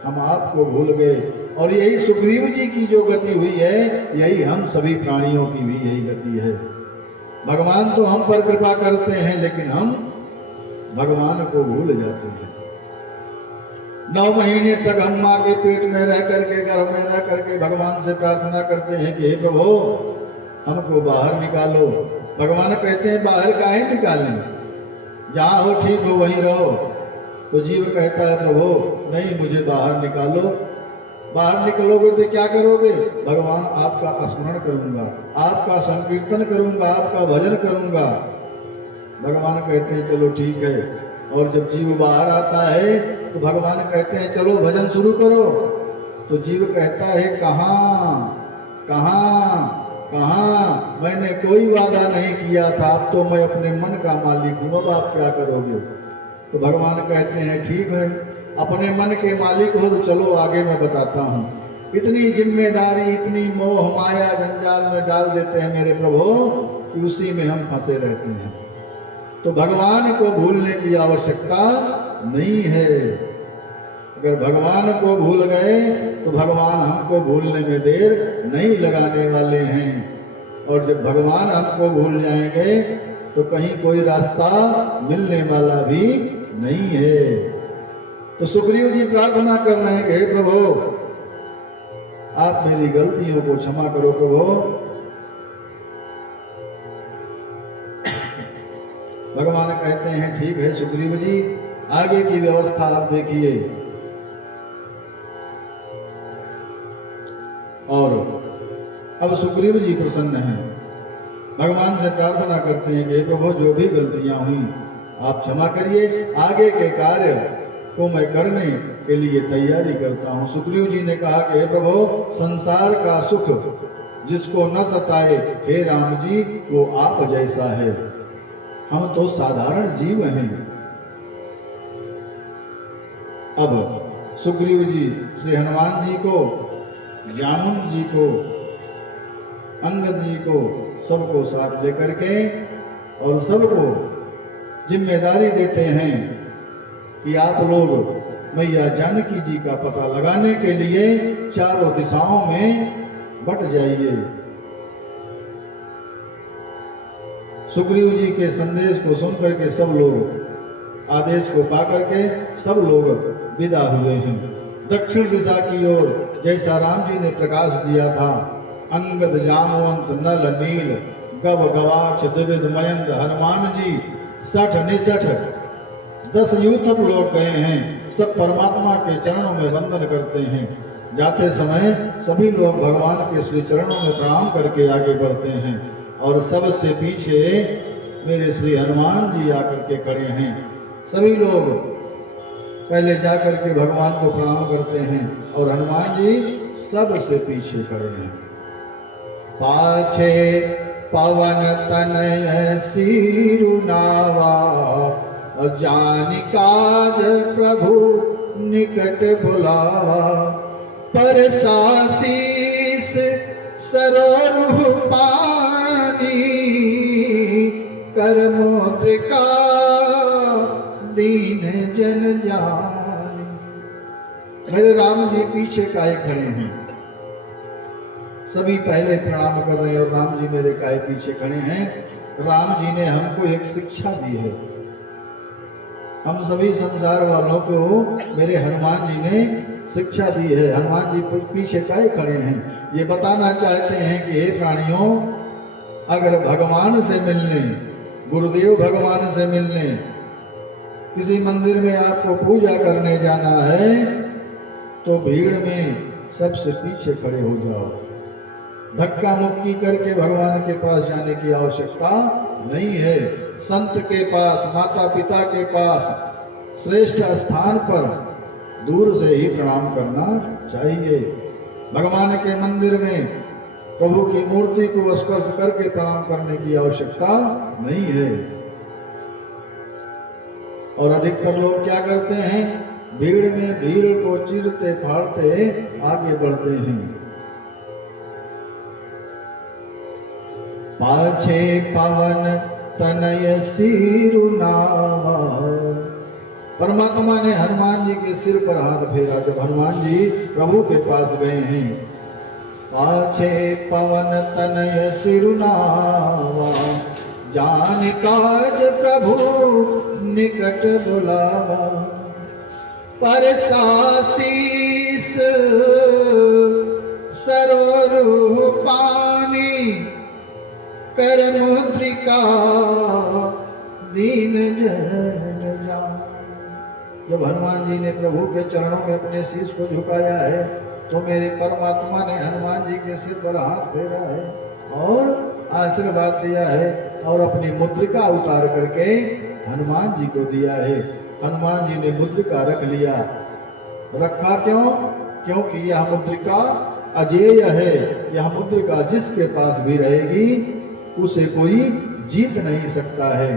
हम आपको भूल गए। और यही सुग्रीव जी की जो गति हुई है, यही हम सभी प्राणियों की भी यही गति है। भगवान तो हम पर कृपा करते हैं, लेकिन हम भगवान को भूल जाते हैं। 9 महीने तक हम माँ के पेट में रह करके, गर्भ में रह करके भगवान से प्रार्थना करते हैं कि हे प्रभु, हमको बाहर निकालो। भगवान कहते हैं बाहर काहे निकालें, जहाँ हो ठीक हो वहीं रहो। तो जीव कहता है प्रभु नहीं, मुझे बाहर निकालो। बाहर निकलोगे तो क्या करोगे? भगवान आपका स्मरण करूंगा, आपका संकीर्तन करूंगा, आपका भजन करूंगा। भगवान कहते हैं चलो ठीक है। और जब जीव बाहर आता है तो भगवान कहते हैं चलो भजन शुरू करो। तो जीव कहता है कहाँ कहाँ कहाँ, मैंने कोई वादा नहीं किया था, अब तो मैं अपने मन का मालिक हूँ, अब आप क्या करोगे? तो भगवान कहते हैं ठीक है, अपने मन के मालिक हो तो चलो आगे मैं बताता हूँ। इतनी जिम्मेदारी, इतनी मोह माया जंजाल में डाल देते हैं मेरे प्रभु कि उसी में हम फंसे रहते हैं। तो भगवान को भूलने की आवश्यकता नहीं है। अगर भगवान को भूल गए तो भगवान हमको भूलने में देर नहीं लगाने वाले हैं। और जब भगवान हमको भूल जाएंगे तो कहीं कोई रास्ता मिलने वाला भी नहीं है। तो सुग्रीव जी प्रार्थना कर रहे हैं कि हे प्रभु, आप मेरी गलतियों को क्षमा करो प्रभु। भगवान कहते हैं ठीक है सुग्रीव जी, आगे की व्यवस्था आप देखिए। और अब सुग्रीव जी प्रसन्न हैं, भगवान से प्रार्थना करते हैं कि हे प्रभु, जो भी गलतियां हुई आप क्षमा करिए, आगे के कार्य को मैं करने के लिए तैयारी करता हूँ। सुग्रीव जी ने कहा कि हे प्रभु, संसार का सुख जिसको न सताए हे राम जी, वो आप जैसा है। हम तो साधारण जीव हैं। अब सुग्रीव जी श्री हनुमान जी को, जामुन जी को, अंगद जी को, सबको साथ लेकर के और सबको जिम्मेदारी देते हैं कि आप लोग मैया जानकी जी का पता लगाने के लिए चारों दिशाओं में बट जाइए। सुग्रीव जी के संदेश को सुनकर के सब लोग, आदेश को पाकर के सब लोग विदा हुए हैं। दक्षिण दिशा की ओर जैसा राम जी ने प्रकाश दिया था, अंगद, जामवंत, नल, नील, गव, गवाक्ष, द्विविध, मयंक, हनुमान जी 60-69 10 यूथक लोग गए हैं। सब परमात्मा के चरणों में वंदन करते हैं। जाते समय सभी लोग भगवान के श्री चरणों में प्रणाम करके आगे बढ़ते हैं। और सबसे पीछे मेरे श्री हनुमान जी आकर के खड़े हैं। सभी लोग पहले जाकर के भगवान को प्रणाम करते हैं और हनुमान जी सबसे पीछे खड़े हैं। पाछे पवन तनय सिरुनावा, जान काज प्रभु निकट बुलावा। पर सासीस सरोरुह पानी, कर मुद्रिका दीन जन जानी। मेरे राम जी पीछे काहे खड़े हैं? सभी पहले प्रणाम कर रहे हैं और राम जी मेरे काहे पीछे खड़े हैं? राम जी ने हमको एक शिक्षा दी है। हम सभी संसार वालों को मेरे हनुमान जी ने शिक्षा दी है। हनुमान जी पीछे काहे खड़े हैं? ये बताना चाहते हैं कि हे प्राणियों, अगर भगवान से मिलने, गुरुदेव भगवान से मिलने, किसी मंदिर में आपको पूजा करने जाना है तो भीड़ में सबसे पीछे खड़े हो जाओ। धक्का मुक्की करके भगवान के पास जाने की आवश्यकता नहीं है। संत के पास, माता पिता के पास, श्रेष्ठ स्थान पर दूर से ही प्रणाम करना चाहिए। भगवान के मंदिर में प्रभु की मूर्ति को स्पर्श करके प्रणाम करने की आवश्यकता नहीं है। और अधिकतर लोग क्या करते हैं? भीड़ में भीड़ को चीरते फाड़ते आगे बढ़ते हैं। पाछे पवन तनय सिरुनावा। परमात्मा ने हनुमान जी के सिर पर हाथ फेरा जब हनुमान जी प्रभु के पास गए हैं। पाछे पवन तनय सिरुनावा, जान काज प्रभु निकट बुलावा। पर सासीस सरोरूपानी, कर मुद्रिका दीन जन जान। जब हनुमान जी ने प्रभु के चरणों में अपने शीश को झुकाया है तो मेरे परमात्मा ने हनुमान जी के सिर पर हाथ फेरा है और आशीर्वाद दिया है और अपनी मुद्रिका उतार करके हनुमान जी को दिया है। हनुमान जी ने मुद्रिका रख लिया। रखा क्यों? क्योंकि यह मुद्रिका अजेय है। यह मुद्रिका जिसके पास भी रहेगी उसे कोई जीत नहीं सकता है।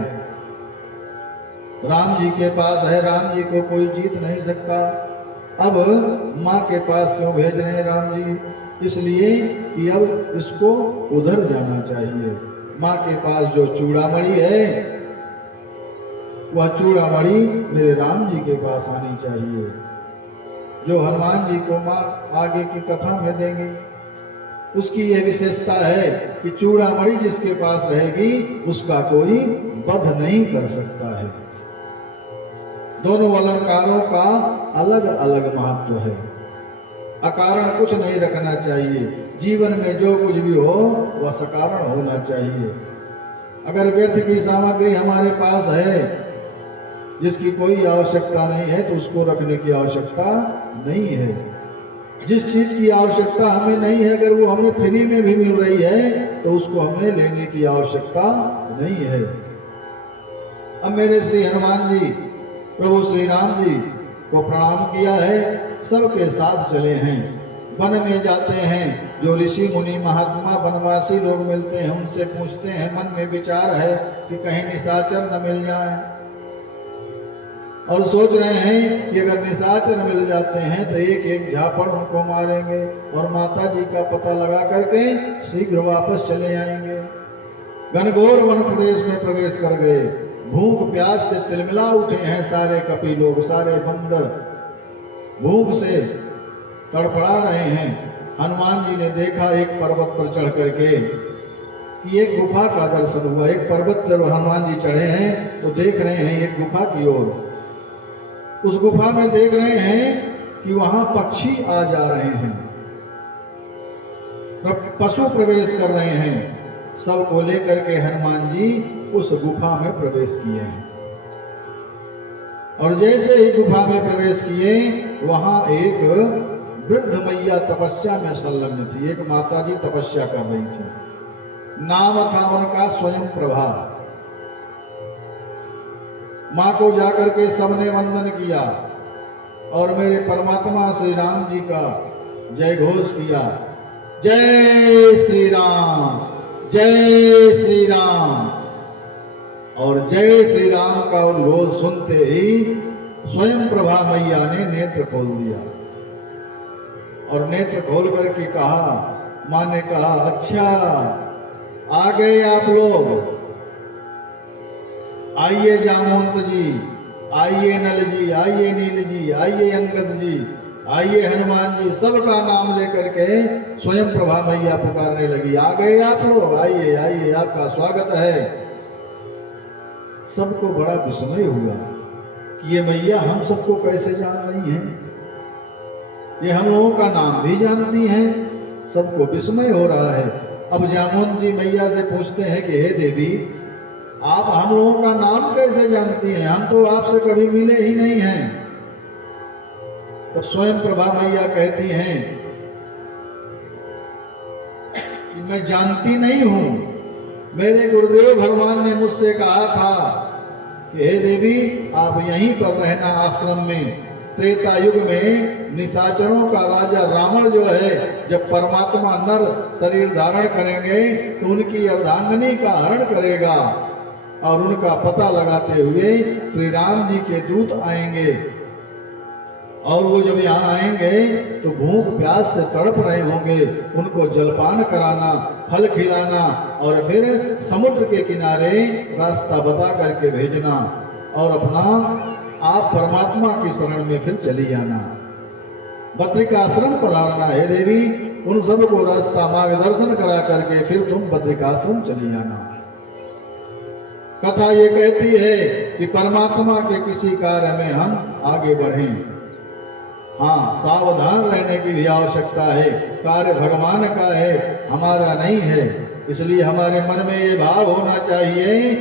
राम जी के पास है, राम जी को कोई जीत नहीं सकता। अब माँ के पास क्यों भेज रहे हैं राम जी? इसलिए कि अब इसको उधर जाना चाहिए। माँ के पास जो चूड़ामणि है वह चूड़ामणि मेरे राम जी के पास आनी चाहिए, जो हनुमान जी को माँ आगे की कथा में देंगे। उसकी यह विशेषता है कि चूड़ामणि जिसके पास रहेगी उसका कोई वध नहीं कर सकता है। दोनों अलंकारों का अलग अलग महत्व है। अकारण कुछ नहीं रखना चाहिए। जीवन में जो कुछ भी हो वह सकारण होना चाहिए। अगर व्यर्थ की सामग्री हमारे पास है जिसकी कोई आवश्यकता नहीं है तो उसको रखने की आवश्यकता नहीं है। जिस चीज की आवश्यकता हमें नहीं है अगर वो हमें फ्री में भी मिल रही है तो उसको हमें लेने की आवश्यकता नहीं है। अब मेरे श्री हनुमान जी प्रभु श्री राम जी को प्रणाम किया है, सबके साथ चले हैं। वन में जाते हैं, जो ऋषि मुनि महात्मा वनवासी लोग मिलते हैं उनसे पूछते हैं, मन में विचार है कि कहीं निशाचर न मिल जाए, और सोच रहे हैं कि अगर निशाचर मिल जाते हैं तो एक एक झापड़ उनको मारेंगे और माता जी का पता लगा करके शीघ्र वापस चले आएंगे। घनघोर वन प्रदेश में प्रवेश कर गए। भूख प्यास से तिलमिला उठे हैं सारे कपि लोग, सारे बंदर भूख से तड़फड़ा रहे हैं। हनुमान जी ने देखा एक पर्वत पर चढ़ करके कि एक गुफा का दर्शन हुआ। एक पर्वत जब हनुमान जी चढ़े हैं तो देख रहे हैं एक गुफा की ओर। उस गुफा में देख रहे हैं कि वहां पक्षी आ जा रहे हैं, पशु प्रवेश कर रहे हैं। सबको लेकर के हनुमान जी उस गुफा में प्रवेश किए हैं, और जैसे ही गुफा में प्रवेश किए वहां एक वृद्ध मैया तपस्या में संलग्न थी। एक माता जी तपस्या कर रही थी। नाम था उनका स्वयं प्रभा। मां को जाकर के सबने वंदन किया और मेरे परमात्मा श्री राम जी का जय घोष किया, जय श्री राम, जय श्री राम। और जय श्री राम का उद्घोष सुनते ही स्वयं प्रभा मैया ने नेत्र खोल दिया और नेत्र खोल करके कहा, मां ने कहा, अच्छा आ गए आप लोग, आइए जामवंत जी, आइए नल जी, आइए नील जी, आइए अंगद जी, आइए हनुमान जी, सबका नाम लेकर के स्वयं प्रभा मैया पुकारने लगी, आ गए आप लोग, आइए आइए, आपका स्वागत है। सबको बड़ा विस्मय हुआ कि ये मैया हम सबको कैसे जान रही हैं, ये हम लोगों का नाम भी जानती हैं। सबको विस्मय हो रहा है। अब जामवंत जी मैया से पूछते हैं कि हे देवी, आप हम लोगों का नाम कैसे जानती हैं, हम तो आपसे कभी मिले ही नहीं हैं। तब स्वयं प्रभा मैया कहती हैं कि मैं जानती नहीं हूं, मेरे गुरुदेव भगवान ने मुझसे कहा था कि हे देवी, आप यहीं पर रहना आश्रम में। त्रेता युग में निशाचरों का राजा रावण जो है, जब परमात्मा नर शरीर धारण करेंगे तो उनकी अर्धांगिनी का हरण करेगा और उनका पता लगाते हुए श्री राम जी के दूत आएंगे और वो जब यहाँ आएंगे तो भूख प्यास से तड़प रहे होंगे, उनको जलपान कराना, फल खिलाना और फिर समुद्र के किनारे रास्ता बता करके भेजना और अपना आप परमात्मा की शरण में फिर चली आना। बद्रिकाश्रम पधारना है देवी, उन सबको रास्ता मार्गदर्शन करा करके फिर तुम बद्रिकाश्रम चली आना। कथा ये कहती है कि परमात्मा के किसी कार्य में हम आगे बढ़ें, हाँ, सावधान रहने की भी आवश्यकता है। कार्य भगवान का है, हमारा नहीं है। इसलिए हमारे मन में ये भाव होना चाहिए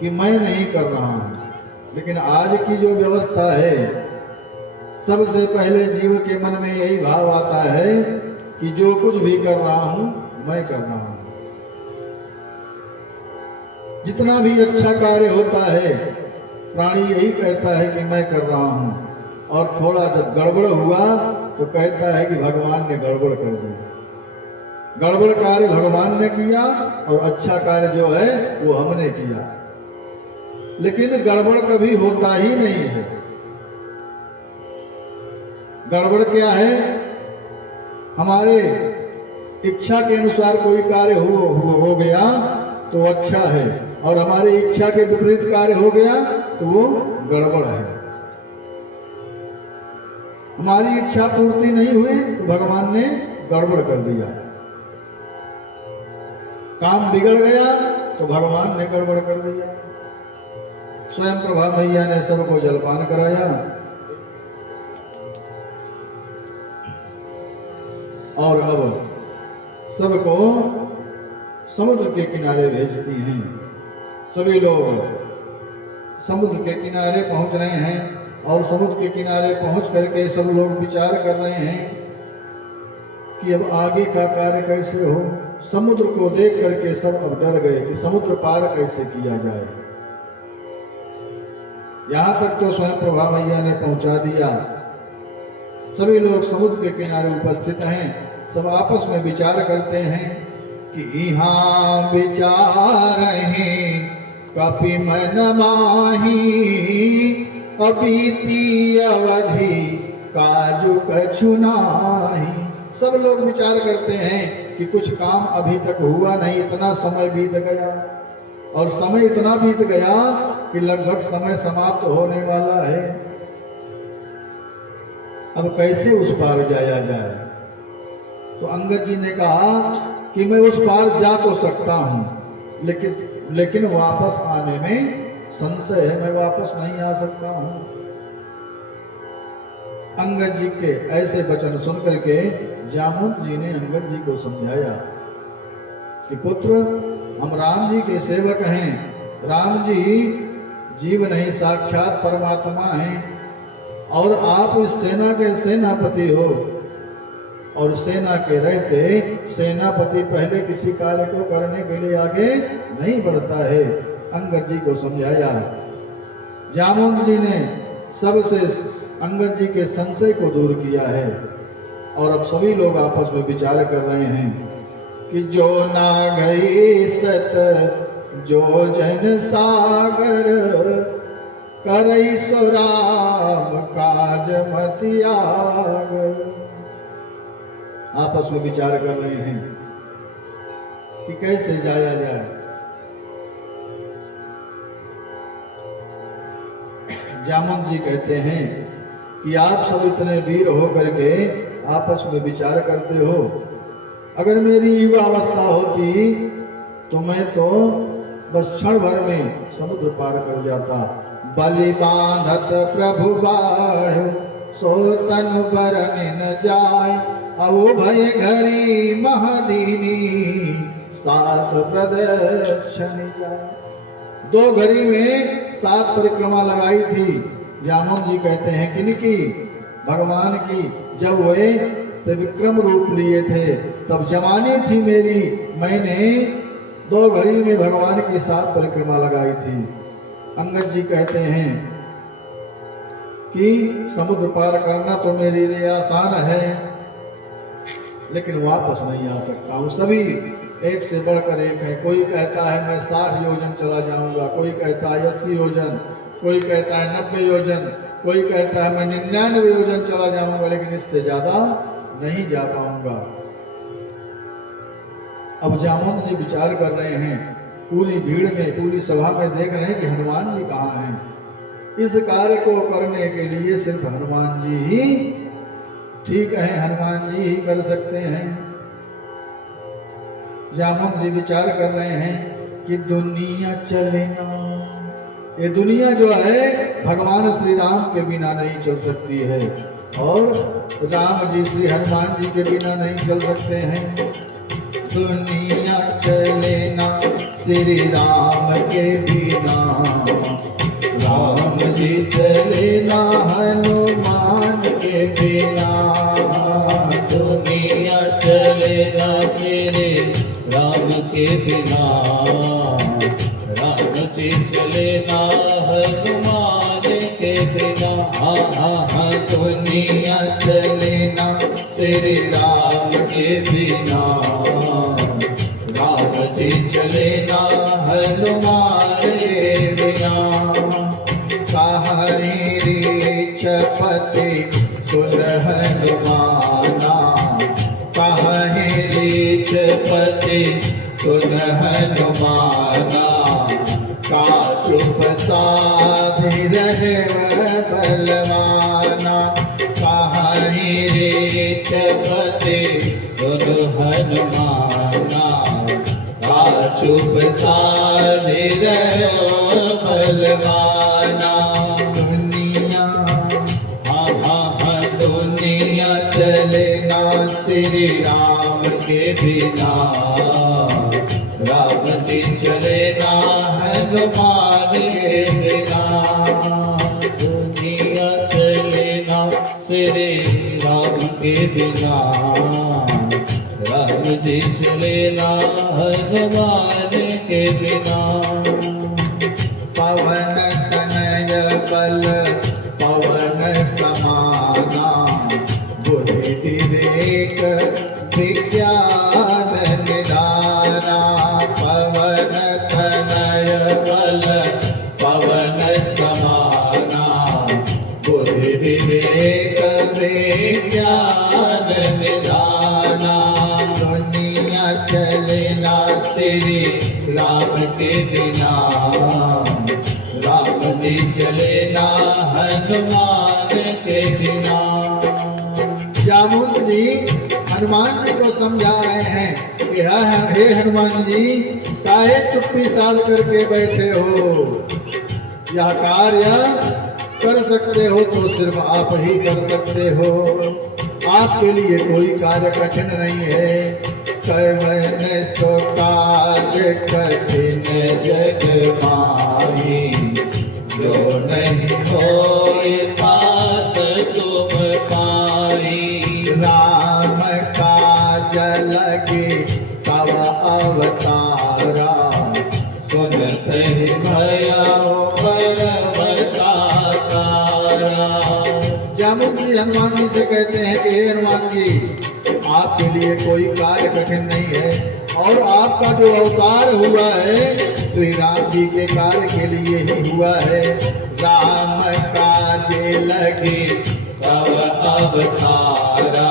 कि मैं नहीं कर रहा हूं। लेकिन आज की जो व्यवस्था है, सबसे पहले जीव के मन में यही भाव आता है कि जो कुछ भी कर रहा हूं मैं कर रहा हूं। जितना भी अच्छा कार्य होता है, प्राणी यही कहता है कि मैं कर रहा हूं, और थोड़ा जब गड़बड़ हुआ तो कहता है कि भगवान ने गड़बड़ कर दी। गड़बड़ कार्य भगवान ने किया और अच्छा कार्य जो है वो हमने किया। लेकिन गड़बड़ कभी होता ही नहीं है। गड़बड़ क्या है? हमारे इच्छा के अनुसार कोई कार्य हो गया तो अच्छा है, और हमारी इच्छा के विपरीत कार्य हो गया तो वो गड़बड़ है। हमारी इच्छा पूर्ति नहीं हुई तो भगवान ने गड़बड़ कर दिया। काम बिगड़ गया तो भगवान ने गड़बड़ कर दिया। स्वयं प्रभा मैया ने सबको जलपान कराया और अब सबको समुद्र के किनारे भेजती हैं। सभी लोग समुद्र के किनारे पहुंच रहे हैं और समुद्र के किनारे पहुंच करके सब लोग विचार कर रहे हैं कि अब आगे का कार्य कैसे हो। समुद्र को देख करके सब अब डर गए कि समुद्र पार कैसे किया जाए। यहां तक तो स्वयं प्रभा मैया ने पहुंचा दिया। सभी लोग समुद्र के किनारे उपस्थित हैं। सब आपस में विचार करते हैं कि यहाँ विचार हैं कपि मन माही, अबीती अवधि काजु कछु नाही। सब लोग विचार करते हैं कि कुछ काम अभी तक हुआ नहीं, इतना समय बीत गया, और समय इतना बीत गया कि लगभग समय समाप्त होने वाला है। अब कैसे उस पार जाया जाए? तो अंगद जी ने कहा कि मैं उस पार जा तो सकता हूं, लेकिन वापस आने में संशय है, मैं वापस नहीं आ सकता हूं। अंगद जी के ऐसे वचन सुनकर के जामवंत जी ने अंगद जी को समझाया कि पुत्र, हम राम जी के सेवक हैं। राम जी जीव नहीं, साक्षात परमात्मा हैं, और आप इस सेना के सेनापति हो, और सेना के रहते सेनापति पहले किसी कार्य को करने के लिए आगे नहीं बढ़ता है। अंगद जी को समझाया। जामवंत जी ने सबसे अंगद जी के संशय को दूर किया है, और अब सभी लोग आपस में विचार कर रहे हैं कि जो ना गई सत जो जन सागर, करई सो राम काज मतियाग। आपस में विचार कर रहे हैं कि कैसे जाया जाए। जामुन जी कहते हैं कि आप सब इतने वीर हो करके आपस में विचार करते हो, अगर मेरी युवावस्था होती तो मैं तो बस क्षण भर में समुद्र पार कर जाता। बलि बांधत प्रभु बाढ़ सो तनु बरन न जाय, अवो भय घरी महदीनी सात प्रदक्षिण जाय। 2 घड़ी में 7 परिक्रमा लगाई थी। जामुन जी कहते हैं किनकी? भगवान की। जब वे त्रिविक्रम रूप लिए थे तब जवानी थी मेरी, मैंने 2 घड़ी में भगवान की 7 परिक्रमा लगाई थी। अंगद जी कहते हैं कि समुद्र पार करना तो मेरे लिए आसान है, लेकिन वापस नहीं आ सकता हूँ। सभी एक से बढ़कर एक है। कोई कहता है मैं 60 योजन चला जाऊंगा, कोई कहता है 80 योजन, कोई कहता है 90 योजन, कोई कहता है मैं 99 योजन चला जाऊंगा, लेकिन इससे ज्यादा नहीं जा पाऊंगा। अब जामुन जी विचार कर रहे हैं, पूरी भीड़ में, पूरी सभा में देख रहे हैं कि हनुमान जी कहाँ हैं। इस कार्य को करने के लिए सिर्फ हनुमान जी ही ठीक है, हनुमान जी ही कर सकते हैं। जामुन जी विचार कर रहे हैं कि दुनिया चले ना, ये दुनिया जो है भगवान श्री राम के बिना नहीं चल सकती है, और राम जी श्री हनुमान जी के बिना नहीं चल सकते हैं। दुनिया चले ना श्री राम के बिना, राम जी चले ना हनुमान के बिना। दुनिया चले ना श्री राम के बिना, राम जी चले ना हनुमान के बिना। हाँ हाँ हाँ, दुनिया चले ना श्री राम के बिना, राम जी चले ना हनुमान के बिना। कहाई चपति सुन हनुमाना, कहाई चपति सुन हनुमाना। का चुप साधि रहे बलवाना, कहाई चपति सुन हनुमाना। का चुप साधि रहे बलवाना। दुनिया हाँ हाँ हाँ, दुनिया चले ना श्री राम के बिना, राम जी चले ना हनुमान के बिना। दुनिया चले ना श्री राम के बिना, राम जी चले ना हनुमान के बिना। पवन तनय बल पवन समाना, बुद्धि विवेक विज्ञान निदाना। पवन तनय बल पवन समाना, बुद्धि विवेक विज्ञान निदाना। दुनिया चले ना श्री राम के बिना, राम जी चले ना हनुमान के बिना। जामुन जी हनुमान जी को समझा रहे हैं कि हे हनुमान जी, काहे चुप्पी साध करके बैठे हो? यह कार्य कर सकते हो तो सिर्फ आप ही कर सकते हो, आपके लिए कोई कार्य कठिन नहीं है। कैवन सो कार्य कठिन जग माही, जो नहीं होए तात तुम पाई। राम काज लगे तव अवतारा, सुनत ही भया पर्वता तारा। जामुन जी हनुमान जी से कहते हैं कि हे हनुमान जी, आपके लिए कोई कार्य कठिन नहीं है, और आपका जो अवतार हुआ है श्री राम जी के कार्य के लिए ही हुआ है। राम काजे लगे तव अवतारा,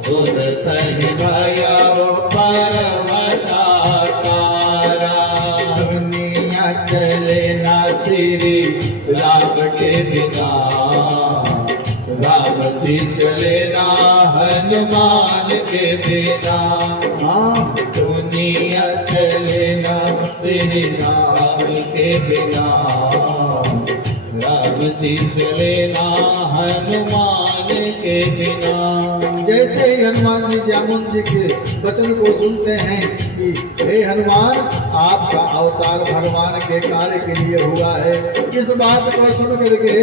सुनत ही भया पर्वता तारा। दुनिया चले ना श्री राम के जी चले ना हनुमान के बिना, हाँ दुनिया चले ना श्री राम के बिना, राम जी चले ना हनुमान के बिना। जैसे ही हनुमान जी जामुन जी के वचन को सुनते हैं कि हे हनुमान, आपका अवतार भगवान के कार्य के लिए हुआ है, इस बात को सुन करके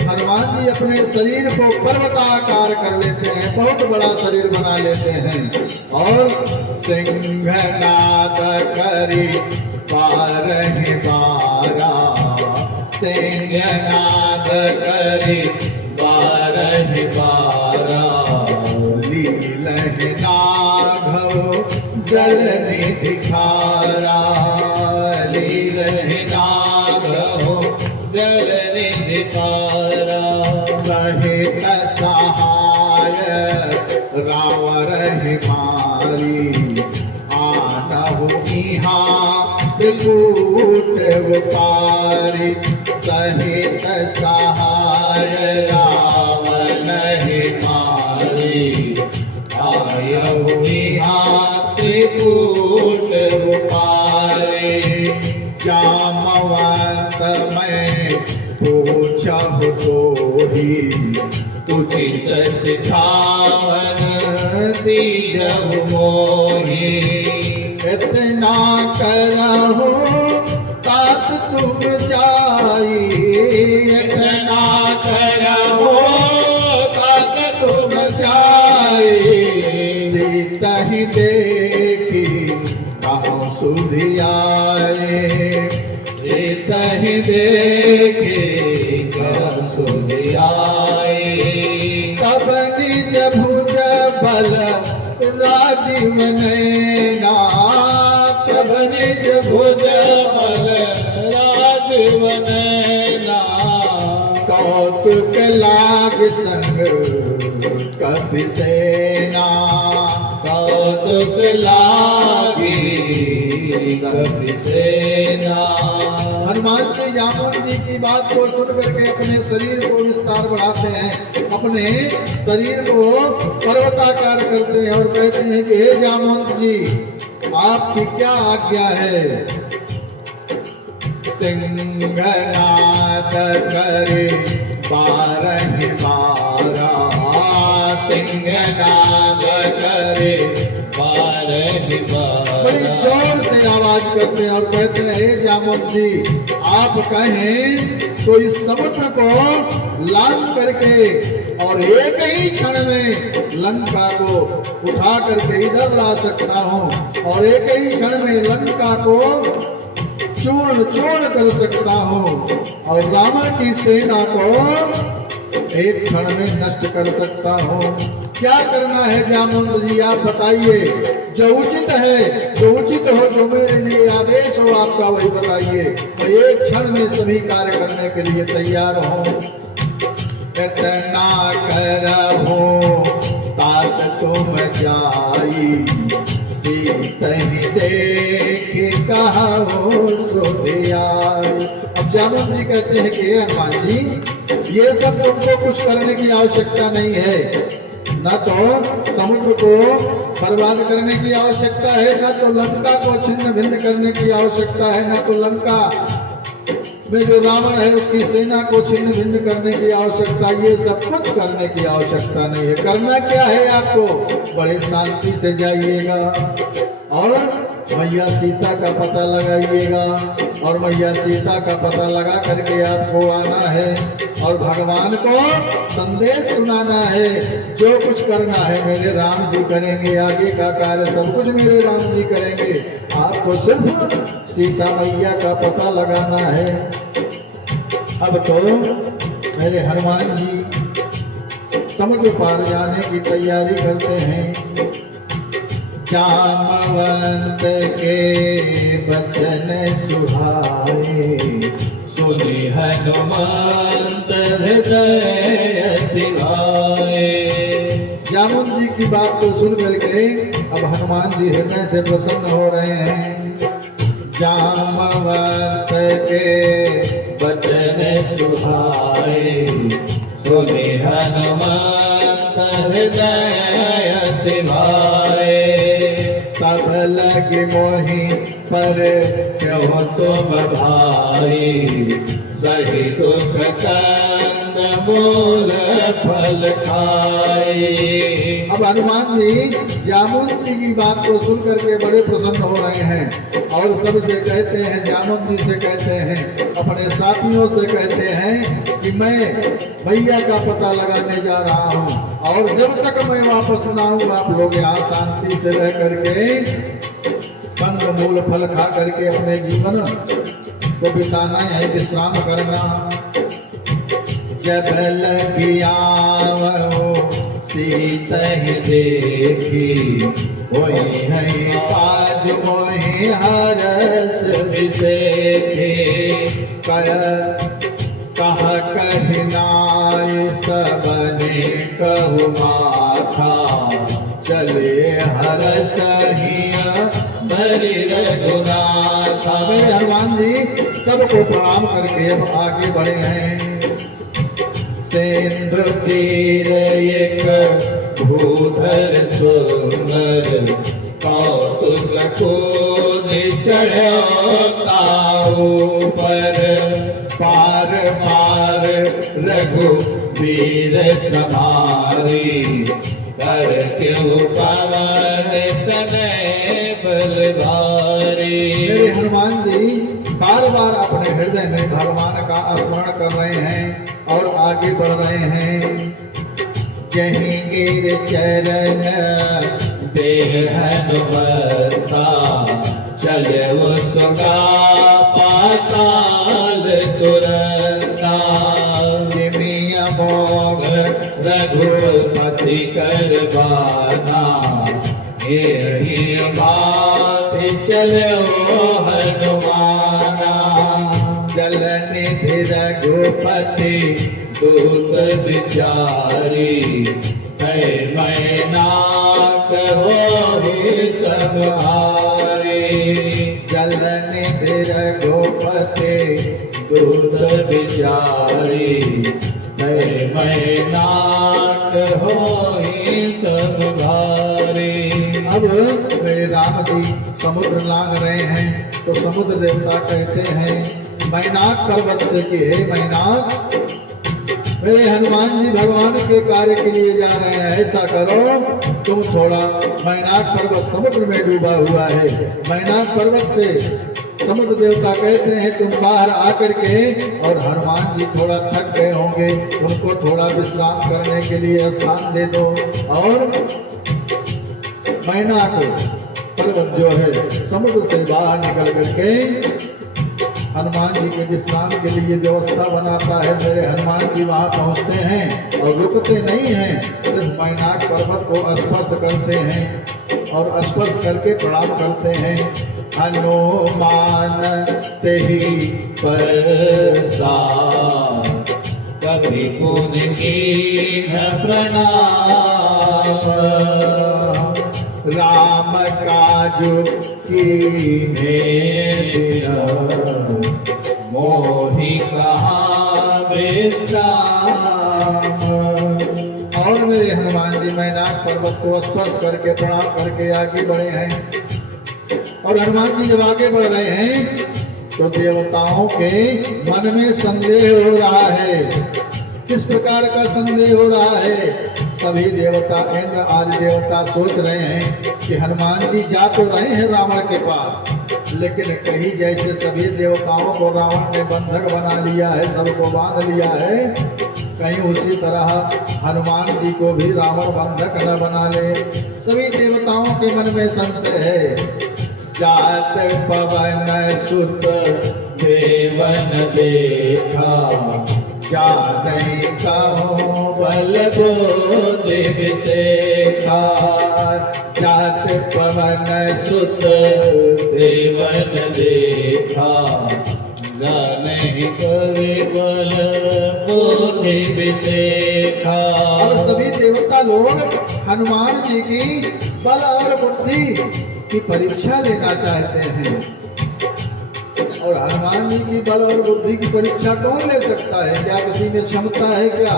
हनुमान जी अपने शरीर को पर्वताकार कर लेते हैं, बहुत बड़ा शरीर बना लेते हैं और सिंहनाद करी बारह बारा, सिंहनाद करी बारह बारा, लीलहि नाघव जल निधि खारा, लीलहि नाघव जल निधि खारा, सहित सहाय रावण मारी, आनहु इहाँ त्रिकूट पारी, सहित सहाय रावण मारी, आयहु इहाँ त्रिकूट पारी। जामवंत मैं पूछहु तोहि, तुझित सिखावन दीजहु मोहि, इतना करहु तात तुम जाई, इतना करहु तात तुम जाई, सीता ही देखी कहाँ सुधियाए, सीता ही देखे कर सुधियाए, तब निज भुज बल राजीव नैना, तब निज भुज बल राजीव नैना, कौतुक लाग संग कपि सेना, कौतुक लागी कपि सेना। हनुमान जी जामुन जी की बात को सुन करके अपने शरीर को विस्तार बढ़ाते हैं, अपने शरीर को पर्वताकार करते हैं और कहते हैं कि हे जामुन जी, आपकी क्या आज्ञा है। सिंहनाद करे बारह बारा, सिंहनाद करे बारह बड़ी बारा, जोर से आवाज करते हैं और कहते हैं हे जामुन जी, आप कहें तो इस समुद्र को लांघ करके और एक ही क्षण में लंका को उठा करके इधर ला सकता हूँ और एक ही क्षण में लंका को चूर्ण चूर्ण कर सकता हूँ और रावण की सेना को एक क्षण में नष्ट कर सकता हूँ। क्या करना है जामुन जी, आप बताइए, जो उचित है, जो उचित हो, जो मेरे लिए आदेश हो आपका वही बताइए, मैं एक क्षण में सभी कार्य करने के लिए तैयार हूँ। इतना करहु तात तुम जाई, सीतहि देख कहो सुधियाई। अब जामुन जी कहते हैं कि हनुमान जी, ये सब तुमको कुछ करने की आवश्यकता नहीं है, न तो समुद्र को बर्बाद करने की आवश्यकता है, न तो लंका को छिन्न भिन्न करने की आवश्यकता है, न तो लंका में जो रावण है उसकी सेना को छिन्न भिन्न करने की आवश्यकता, ये सब कुछ करने की आवश्यकता नहीं है। करना क्या है आपको, बड़े शांति से जाइएगा और मैया सीता का पता लगाइएगा और मैया सीता का पता लगा करके आपको आना है और भगवान को संदेश सुनाना है। जो कुछ करना है मेरे राम जी करेंगे, आगे का कार्य सब कुछ मेरे राम जी करेंगे, आपको सिर्फ सीता मैया का पता लगाना है। अब तो मेरे हनुमान जी समुद्र पार जाने की तैयारी करते हैं। जामवंत के बचन सुहाए, सुनि हनुमंत हृदय दिवाए। जामुन जी की बात को सुन करके अब हनुमान जी हृदय से प्रसन्न हो रहे हैं। जामवंत के बचन सुहाए, सुनि हनुमंत हृदय अति भाए। तब लगे मोहि पर क्यों तुम भाई, सही दुख कंद मूल फल खाए। अब हनुमान जी जामुन जी की बात को सुन करके बड़े प्रसन्न हो रहे हैं और सबसे कहते हैं, जामुन जी से कहते हैं, अपने साथियों से कहते हैं कि मैं भैया का पता लगाने जा रहा हूँ और जब तक मैं वापस ना आऊँ आप लोग यहाँ शांति से रह करके कंद मूल फल खा करके अपने जीवन को बिताना है, विश्राम करना। जब लगी आवो सीत ही देखी, वही है आज मोहि हरस विसेखे। कह कहनाय सबने कहु माथा, चले हरस हिया भरी रघुनाथा। मेरे हनुमान जी सबको प्रणाम करके अब आगे बढ़े हैं। सिंधु तीर एक भूधर सुंदर, कौतुक कूद चढ़ो ताऊ पर। पार पार रघुवीर समारी, कर क्यों पवन तनय बल भारी। मेरे हनुमान जी बार बार अपने हृदय में भगवान का स्मरण कर रहे हैं और आगे बढ़ रहे हैं। जहीं गिर चरण देह हनुमता, चले वो सुगा पाताल तुरंता। जिमिया मोग रघुपति करवाना, यही बात चलो हनुमाना। जल निधि रघुपति दूत विचारी, मैना कहो सब हारे। जल निधि रघुपति दूत विचारी, मैना कहो सब हारे। अब मेरे राम जी समुद्र लांग रहे हैं तो समुद्र देवता कहते हैं मैनाक पर्वत से कि हे मैनाक, मेरे हनुमान जी भगवान के कार्य के लिए जा रहे हैं, ऐसा करो तुम थोड़ा, मैनाक पर्वत समुद्र में डूबा हुआ है। मैनाक पर्वत से समुद्र देवता कहते हैं तुम बाहर आकर के, और हनुमान जी थोड़ा थक गए होंगे, उनको थोड़ा विश्राम करने के लिए स्थान दे दो। और मैनाक पर्वत जो है समुद्र से बाहर निकल करके हनुमान जी के विश्राम के लिए व्यवस्था बनाता है। मेरे हनुमान जी वहाँ पहुँचते हैं और रुकते नहीं हैं, सिर्फ मैनाक पर्वत को स्पर्श करते हैं और स्पर्श करके प्रणाम करते हैं। हनुमान तेहि परसा, कभी पुन कीन्ह प्रणाम। राम काजु कीन्हे मोहि कहा विश्राम। और मेरे हनुमान जी मैनाक पर्वत को स्पर्श करके प्रणाम करके आगे बढ़े हैं। और हनुमान जी जब आगे बढ़ रहे हैं तो देवताओं के मन में संदेह हो रहा है। किस प्रकार का संदेह हो रहा है? सभी देवता, इंद्र आदि देवता सोच रहे हैं कि हनुमान जी जा तो रहे हैं रावण के पास, लेकिन कहीं जैसे सभी देवताओं को रावण ने बंधक बना लिया है, सबको बांध लिया है, कहीं उसी तरह हनुमान जी को भी रावण बंधक न बना ले। सभी देवताओं के मन में संशय है। जात पवन सुत देवन देखा, जाने कहो बल बोधि विसेखा। जात पवन सुत देवन देखा, जाने कवि बल बोधि विसेखा। अब सभी देवता लोग हनुमान जी की बल और बुद्धि की परीक्षा लेना चाहते हैं। और हनुमान जी की बल और बुद्धि की परीक्षा कौन ले सकता है? क्या किसी में क्षमता है क्या?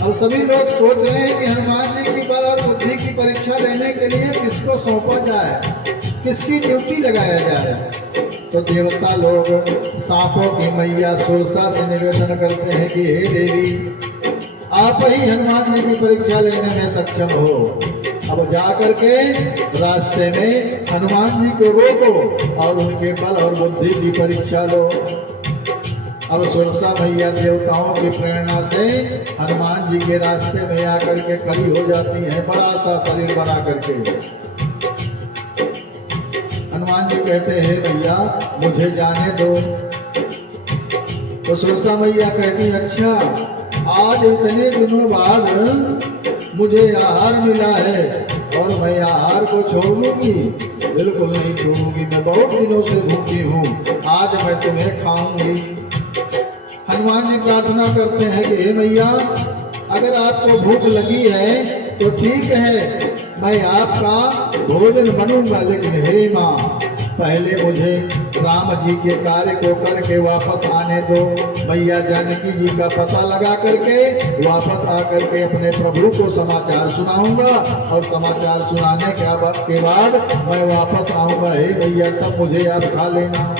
अब सभी लोग सोच रहे हैं कि हनुमान जी की बल और बुद्धि की परीक्षा लेने के लिए किसको सौंपा जाए, किसकी ड्यूटी लगाया जाए। तो देवता लोग सांपों की मैया सुरसा से निवेदन करते हैं कि हे देवी, आप ही हनुमान जी की परीक्षा लेने में सक्षम हो। अब जाकर के रास्ते में हनुमान जी को रोको और उनके बल और बुद्धि की परीक्षा लो। अब सुरसा मैया देवताओं की प्रेरणा से हनुमान जी के रास्ते में आकर के खड़ी हो जाती है, बड़ा सा शरीर बना करके। हनुमान जी कहते हैं भैया मुझे जाने दो। तो सुरसा मैया कहती अच्छा, आज इतने दिनों बाद मुझे आहार मिला है और मैं आहार को छोड़ लूंगी? बिल्कुल नहीं छोड़ूंगी, मैं बहुत दिनों से भूखी हूँ, आज मैं तुम्हें खाऊंगी। हनुमान जी प्रार्थना करते हैं कि हे मैया, अगर आपको भूख लगी है तो ठीक है, मैं आपका भोजन बनूंगा, लेकिन हे माँ, पहले मुझे राम जी के कार्य को करके वापस आने दो। मैया जानकी जी का पता लगा करके वापस आकर के अपने प्रभु को समाचार सुनाऊंगा और समाचार सुनाने के बाद मैं वापस आऊंगा। हे मैया, तब मुझे आप खा लेना।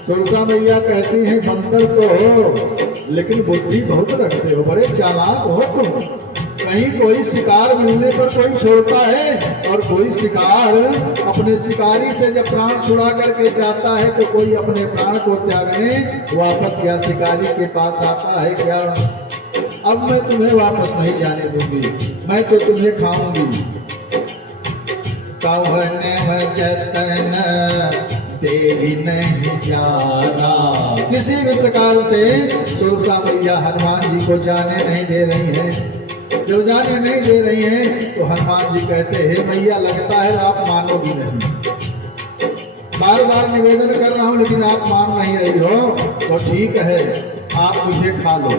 सुरसा मैया कहती है बंदर तो हो, लेकिन बुद्धि बहुत रखते हो, बड़े चालाक हो तुम। कहीं कोई शिकार मिलने पर कोई छोड़ता है और कोई शिकार अपने शिकारी से जब प्राण छुड़ा करके जाता है तो कोई अपने प्राण को त्यागने वापस क्या शिकारी के पास आता है क्या? अब मैं तुम्हें वापस नहीं जाने दूंगी, मैं तो तुम्हें खाऊंगी। कवन जतन तेरी नहीं जाना। किसी भी प्रकार से सुरसा मैया हनुमान जी को जाने नहीं दे रही है। जब जाने नहीं दे रही है तो हनुमान जी कहते हैं मैया, लगता है आप मानोगी नहीं, बार बार निवेदन कर रहा हूं लेकिन आप मान नहीं रही हो, तो ठीक है, आप मुझे खा लो।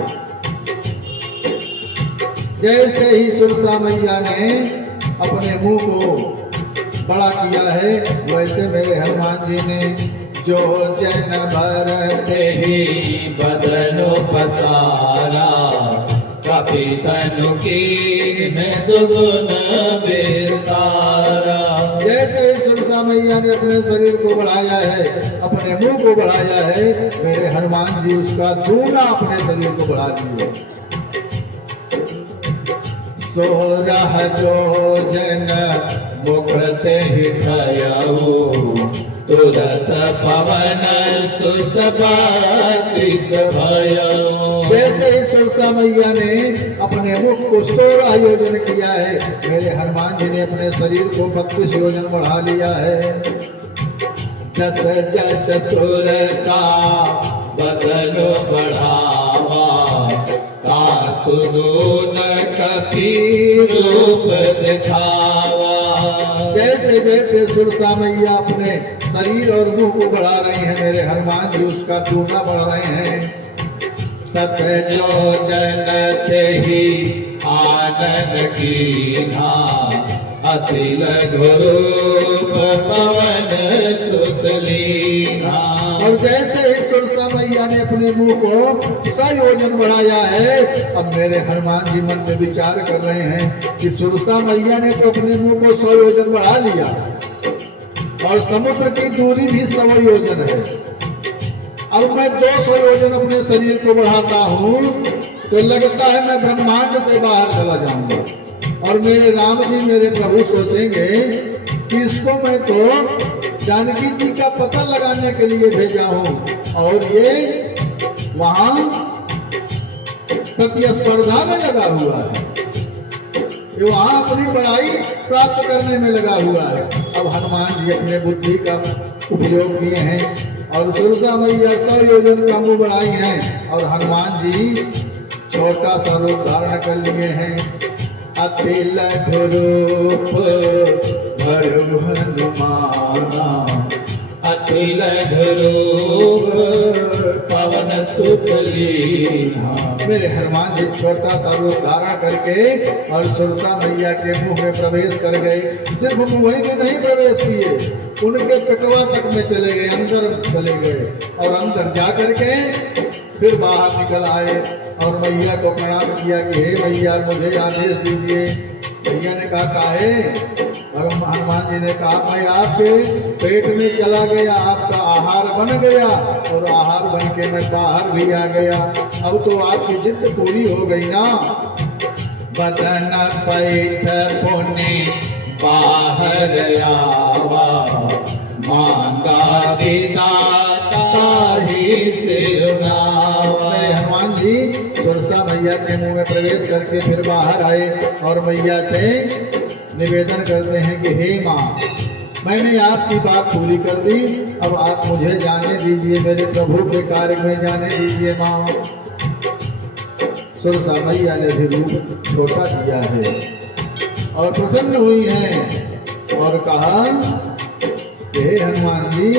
जैसे ही सुरसा मैया ने अपने मुंह को बड़ा किया है, वैसे मेरे हनुमान जी ने जो जन भरते ही बदनो पसारा, कपि तनु की में दुगुन विस्तारा। जैसे सुरसा मैया ने अपने शरीर को बढ़ाया है, अपने मुंह को बढ़ाया है, मेरे हनुमान जी उसका दूना अपने शरीर को बढ़ा दिए। सोरह जो जन मुखते हिठयऊ, तुरत पवन सुत बातिस भयऊ। जैसे ही सुरसा मैया ने अपने मुख को 16 योजन किया है, मेरे हनुमान जी ने अपने शरीर को 32 योजन बढ़ा लिया है। जस जस सुरसा बदन बढ़ावा, सुदून कपि रूप दिखावा। जैसे जैसे सुरसा मैया अपने शरीर और मुंह को बढ़ा रही हैं, मेरे हनुमान जी उसका दूना बढ़ रहे हैं। सत जो जन ते ही आनन कीन्हा, अति लघु रूप पवन सुत लीन्हा। और जैसे ही सुरसा मैया ने अपने मुंह को 100 योजन बढ़ाया है, अब मेरे हनुमान जी मन में विचार कर रहे हैं कि सुरसा मैया ने तो अपने मुंह को 100 योजन बढ़ा लिया और समुद्र की दूरी भी 100 योजन है। अब मैं 200 योजन अपने शरीर को बढ़ाता हूँ तो लगता है मैं ब्रह्मांड से बाहर चला जाऊंगा। और मेरे राम जी मेरे प्रभु सोचेंगे कि इसको मैं तो जानकी जी का पता लगाने के लिए भेजा हूँ और ये वहां प्रतिस्पर्धा में लगा हुआ है, ये वहां अपनी बड़ाई प्राप्त करने में लगा हुआ है। अब हनुमान जी अपने बुद्धि का उपयोग किए हैं और सुरसा मैया 100 योजन का मुंह बढ़ाई हैं और हनुमान जी छोटा सा रूप धारण कर लिए हैं। अति लघु रूप धरु हनुमाना, अति लघु रूप पवन सुत लीन्हा। मेरे हनुमान जी छोटा सा रूप धारण करके और सुरसा मैया के मुंह में प्रवेश कर गए। सिर्फ मुंह में नहीं प्रवेश किए, उनके कटवा तक में चले गए, अंदर चले गए और अंदर जा करके फिर बाहर निकल आए और मैया को प्रणाम किया कि हे मैया मुझे आदेश दीजिए। मैया ने कहा काहे? और हनुमान जी ने कहा मैं आपके पेट में चला गया, आपका आहार बन गया और आहार बन के मैं बाहर भी आ गया। अब तो आपकी जिद पूरी हो गई ना। बदन पैठ पुनि बाहर आवा, मांगा विदाता ही सिरनावा। मेरे हनुमान जी सुरसा मैया के मुंह में प्रवेश करके फिर बाहर आए और मैया से निवेदन करते हैं कि हे माँ, मैंने आपकी बात पूरी कर दी, अब आप मुझे जाने दीजिए, मेरे प्रभु के कार्य में जाने दीजिए माँ। सुरसा मैया ने भी रूप छोटा किया है और प्रसन्न हुई हैं और कहा कि हे हनुमान जी,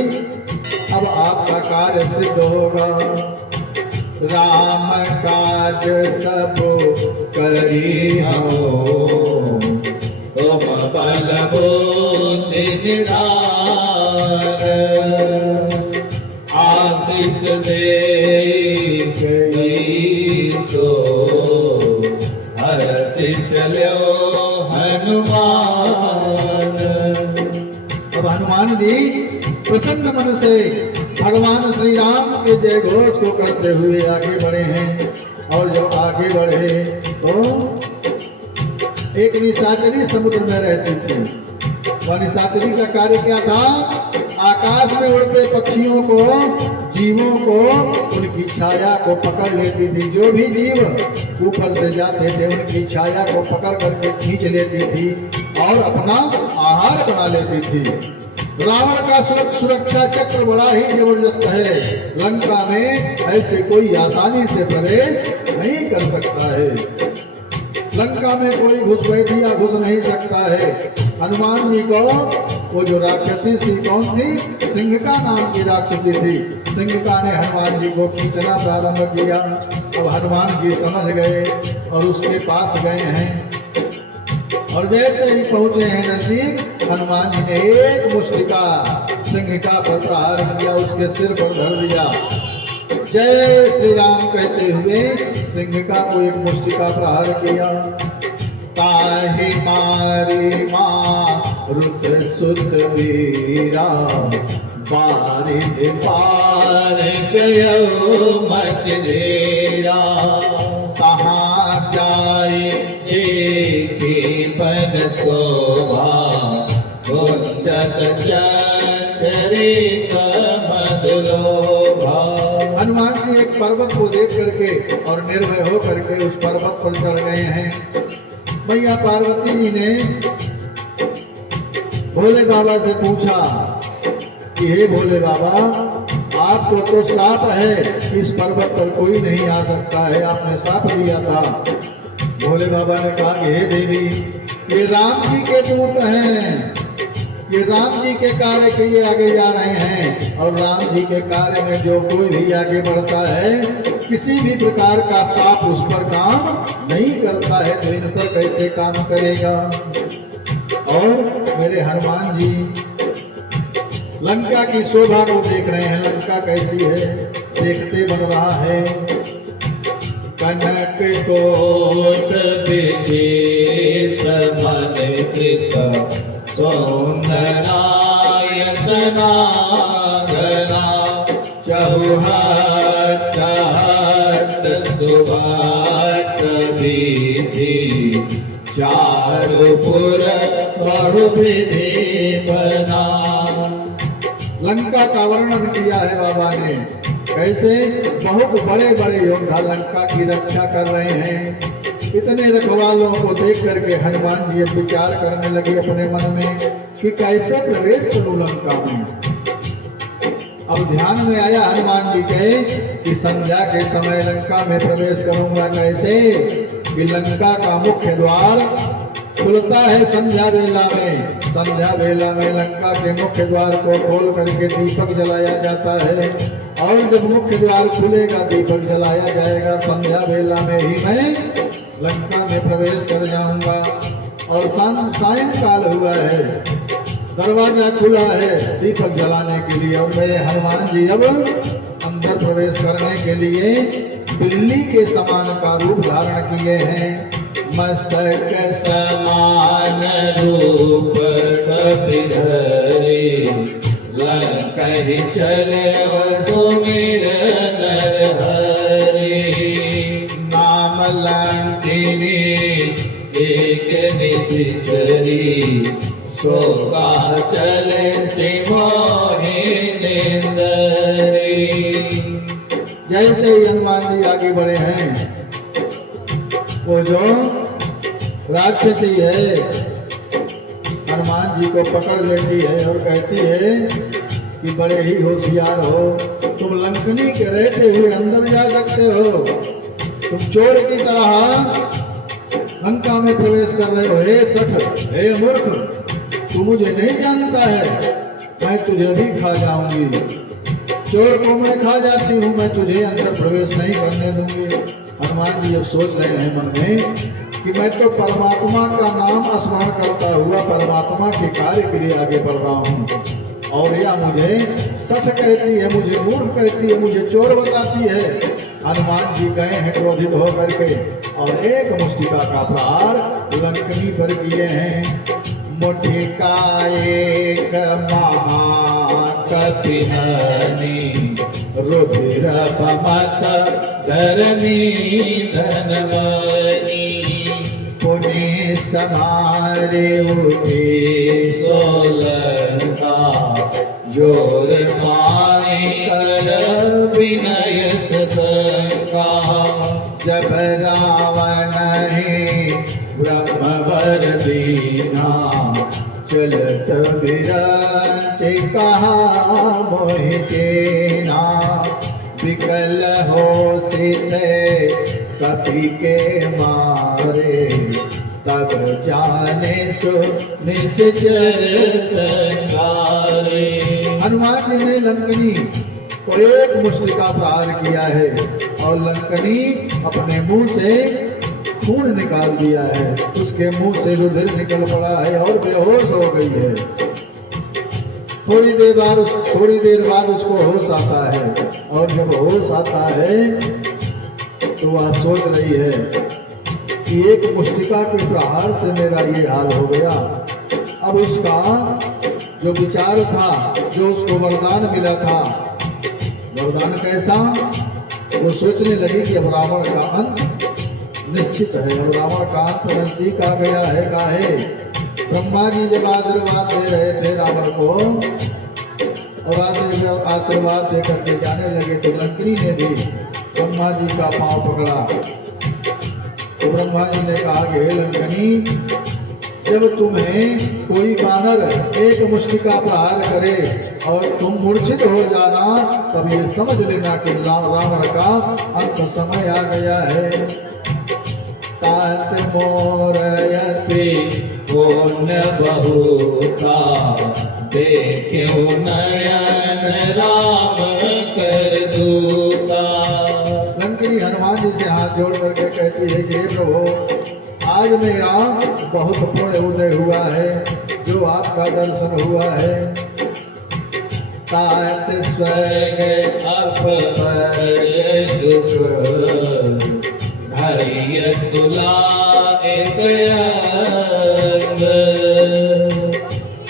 अब आपका कार्य सिद्ध होगा। राम काज सब करी हो, तुम बल बुद्धि निधान। आशीष दे गई सो, हर्षित ल्यो हनुमान। अब हनुमान जी प्रसन्न मन से भगवान श्री राम के जय घोष को करते हुए आगे बढ़े हैं। और जब आगे बढ़े तो एक निशाचरी समुद्र में रहती थी। वह निशाचरी का कार्य क्या था? आकाश में उड़ते पक्षियों को, जीवों को, उनकी छाया को पकड़ लेती थी। जो भी जीव ऊपर से जाते थे उनकी छाया को पकड़ करके खींच लेती थी और अपना आहार बना लेती थी। रावण का सुरक्षा चक्र बड़ा ही जबरदस्त है। लंका में ऐसे कोई आसानी से प्रवेश नहीं कर सकता है। लंका में कोई घुसपैठिया घुस नहीं सकता है। हनुमान जी को वो जो राक्षसी सी कौन थी? सिंहिका नाम की राक्षसी थी। सिंहिका ने हनुमान जी को खींचना प्रारंभ किया। अब हनुमान जी समझ गए और उसके पास गए हैं और जैसे ही पहुंचे हैं नजदीक, हनुमान जी ने एक मुष्टिका सिंहिका पर प्रहार किया, उसके सिर पर धर दिया। जय श्री राम कहते हुए सिंहिका को एक मुष्टिका प्रहार किया। ताहि मारी मारुत सुत वीरा, बारिध पार गयो मत देरा। कहाँ जाए देखे बन शोभा, गुंजत चरित मधुलोभा। हनुमान जी एक पर्वत को देख करके और निर्भय हो करके उस पर्वत पर चढ़ गए हैं। मैया पार्वती जी ने भोले बाबा से पूछा कि हे भोले बाबा, आपको तो साप है, इस पर्वत पर कोई नहीं आ सकता है, आपने साप दिया था। भोले बाबा ने कहा कि हे देवी, ये राम जी के दूत हैं, ये राम जी के कार्य के लिए आगे जा रहे हैं और राम जी के कार्य में जो कोई भी आगे बढ़ता है, किसी भी प्रकार का साप उस पर काम नहीं करता है, तो इन पर कैसे काम करेगा। और मेरे हनुमान जी लंका की शोभा को देख रहे हैं। लंका कैसी है देखते बन रहा है। कनक कोट विचित्र मन कृत, सौंदरायतना घना। चहुहट हट सुभट विधि, चारुपुर बहुविधि बना। लंका का वर्णन किया है बाबा ने, कैसे बहुत बड़े बड़े योद्धा लंका की रक्षा कर रहे हैं। इतने रखवालों को देख करके हनुमान जी विचार करने लगे अपने मन में कि कैसे प्रवेश करूं लंका में। अब ध्यान में आया हनुमान जी के कि संध्या के समय लंका में प्रवेश करूंगा कैसे, कि लंका का मुख्य द्वार खुलता है संध्या बेला में। संध्या बेला में लंका के मुख्य द्वार को खोल करके दीपक जलाया जाता है और जब मुख्य द्वार खुलेगा दीपक जलाया जाएगा, संध्या बेला में ही मैं लंका में प्रवेश कर जाऊंगा। और सायंकाल हुआ है, दरवाजा खुला है दीपक जलाने के लिए और मेरे हनुमान जी अब अंदर अंदर प्रवेश करने के लिए बिल्ली के समान का रूप धारण किए हैं। मस्तक समान रूप कपिधरे लंकहि चले सुमिर नरहरि नाम लंकिनी एक निशिचरी शोका चले सिमोहि निंदरी। जैसे ही हनुमान जी आगे बढ़े हैं, वो जो राक्षसी है हनुमान जी को पकड़ लेती है और कहती है कि बड़े ही होशियार हो, तुम लंकनी के रहते हुए अंदर जा सकते हो, तुम चोर की तरह लंका में प्रवेश कर रहे हो। हे सठ, हे मूर्ख, तू मुझे नहीं जानता है, मैं तुझे भी खा जाऊंगी। चोर को मैं खा जाती हूँ, मैं तुझे अंदर प्रवेश नहीं करने दूंगी। हनुमान जी अब सोच रहे हैं मन में कि मैं तो परमात्मा का नाम स्मरण करता हुआ परमात्मा के कार्य के लिए आगे बढ़ रहा हूँ, और यह मुझे सठ कहती है, मुझे मूर्ख कहती है, मुझे चोर बताती है। हनुमान जी गए हैं क्रोधित होकर के और एक मुष्टिका का प्रहार लंकनी पर किए हैं। मुट्ठी का एक महाकपिनी रुधिर पमत धरनी धनवनी पुण्य समारे उठे सोलंका जोर पाए कर विनय ससंका। जब रावण है ब्रह्मवर दीना चलत विरांच कहा मोहि चेना। विकल हो सीते कपि के मारे तब जाने सो निश्चर संगारे। हनुमान जी ने लंकनी को एक मुष्टिका प्रहार किया है और लंकनी अपने मुंह से खून निकाल दिया है, उसके मुंह से रुधिर निकल पड़ा है और बेहोश हो गई है। थोड़ी देर बाद उसको होश आता है, और जब होश आता है तो वह सोच रही है कि एक मुष्टिका के प्रहार से मेरा ये हाल हो गया। अब उसका जो विचार था, जो उसको वरदान मिला था, वरदान कैसा, वो सोचने लगी कि अब रावण का अंत निश्चित है, अब रावण का अंत नजदीक आ गया है। काहे ब्रह्मा जी जब आशीर्वाद दे रहे थे रावण को, और आशीर्वाद दे करके जाने लगे, तो लंकनी ने भी ब्रह्मा जी का पांव पकड़ा। तो ब्रह्मा जी ने कहा कि हे लंकनी, जब तुम्हें कोई वानर एक मुष्टिका प्रहार करे और तुम मूर्छित हो जाना, तब ये समझ लेना कि रावण का अंत समय आ गया है। तात मोरयति पुण्य बहुता देख्यो नयन राम कर दूता। लंकिनी हनुमान जी से हाथ जोड़ करके कहती है कि हे प्रभु, आज मेरा बहुत पुण्य उदय हुआ है, जो आपका दर्शन हुआ है। तात स्वर्ग अपपर धैर्य तुला एक अंग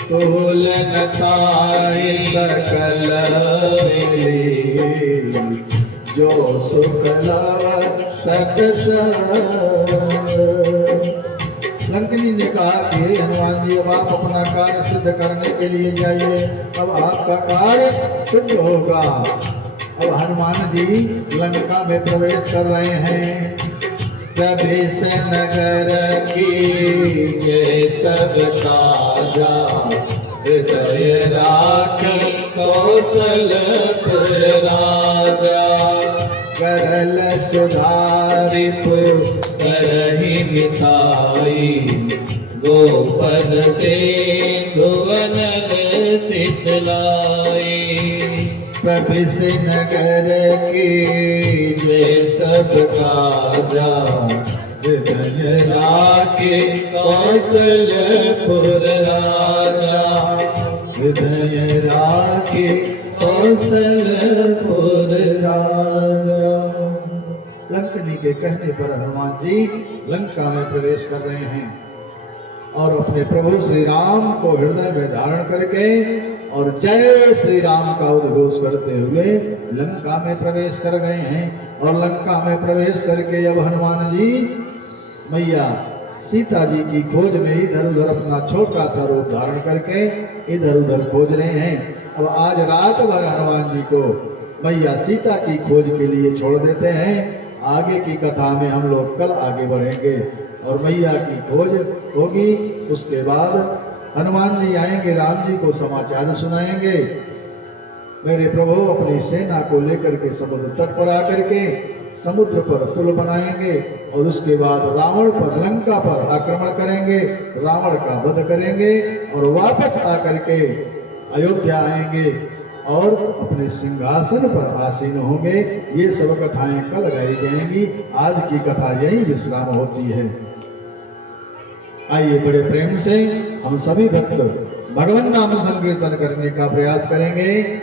तुलन ताई सकल मिली जो सुख लव सत्संग। लंकिनी ने कहा कि हनुमान जी, अब आप अपना कार्य सिद्ध करने के लिए जाइए, अब आपका कार्य सिद्ध होगा। अब हनुमान जी लंका में प्रवेश कर रहे हैं। प्रवेश नगर की जय सब ताजा हृदय राख कौशलपुर राजा। करल सुधारित करहि मिताई गोपन से धुवनल शीतलाई। प्रवेश नगर की जय सब काजा हृदय राखे कौशलपुर राजा। हृदय राखे कौशलपुर राजा। लंकनी के कहने पर हनुमान जी लंका में प्रवेश कर रहे हैं और अपने प्रभु श्री राम को हृदय में धारण करके और जय श्री राम का उद्घोष करते हुए लंका में प्रवेश कर गए हैं। और लंका में प्रवेश करके अब हनुमान जी मैया सीता जी की खोज में इधर उधर अपना छोटा सा रूप धारण करके इधर उधर खोज रहे हैं। अब आज रात भर हनुमान जी को मैया सीता की खोज के लिए छोड़ देते हैं। आगे की कथा में हम लोग कल आगे बढ़ेंगे और मैया की खोज होगी। उसके बाद हनुमान जी आएंगे, राम जी को समाचार सुनाएंगे। मेरे प्रभु अपनी सेना को लेकर के समुद्र तट पर आकर के समुद्र पर पुल बनाएंगे और उसके बाद रावण पर, लंका पर आक्रमण करेंगे, रावण का वध करेंगे और वापस आकर के अयोध्या आएंगे और अपने सिंहासन पर आसीन होंगे। ये सब कथाएं कल गाई जाएंगी। आज की कथा यही विश्राम होती है। आइए बड़े प्रेम से हम सभी भक्त भगवान नाम संकीर्तन करने का प्रयास करेंगे।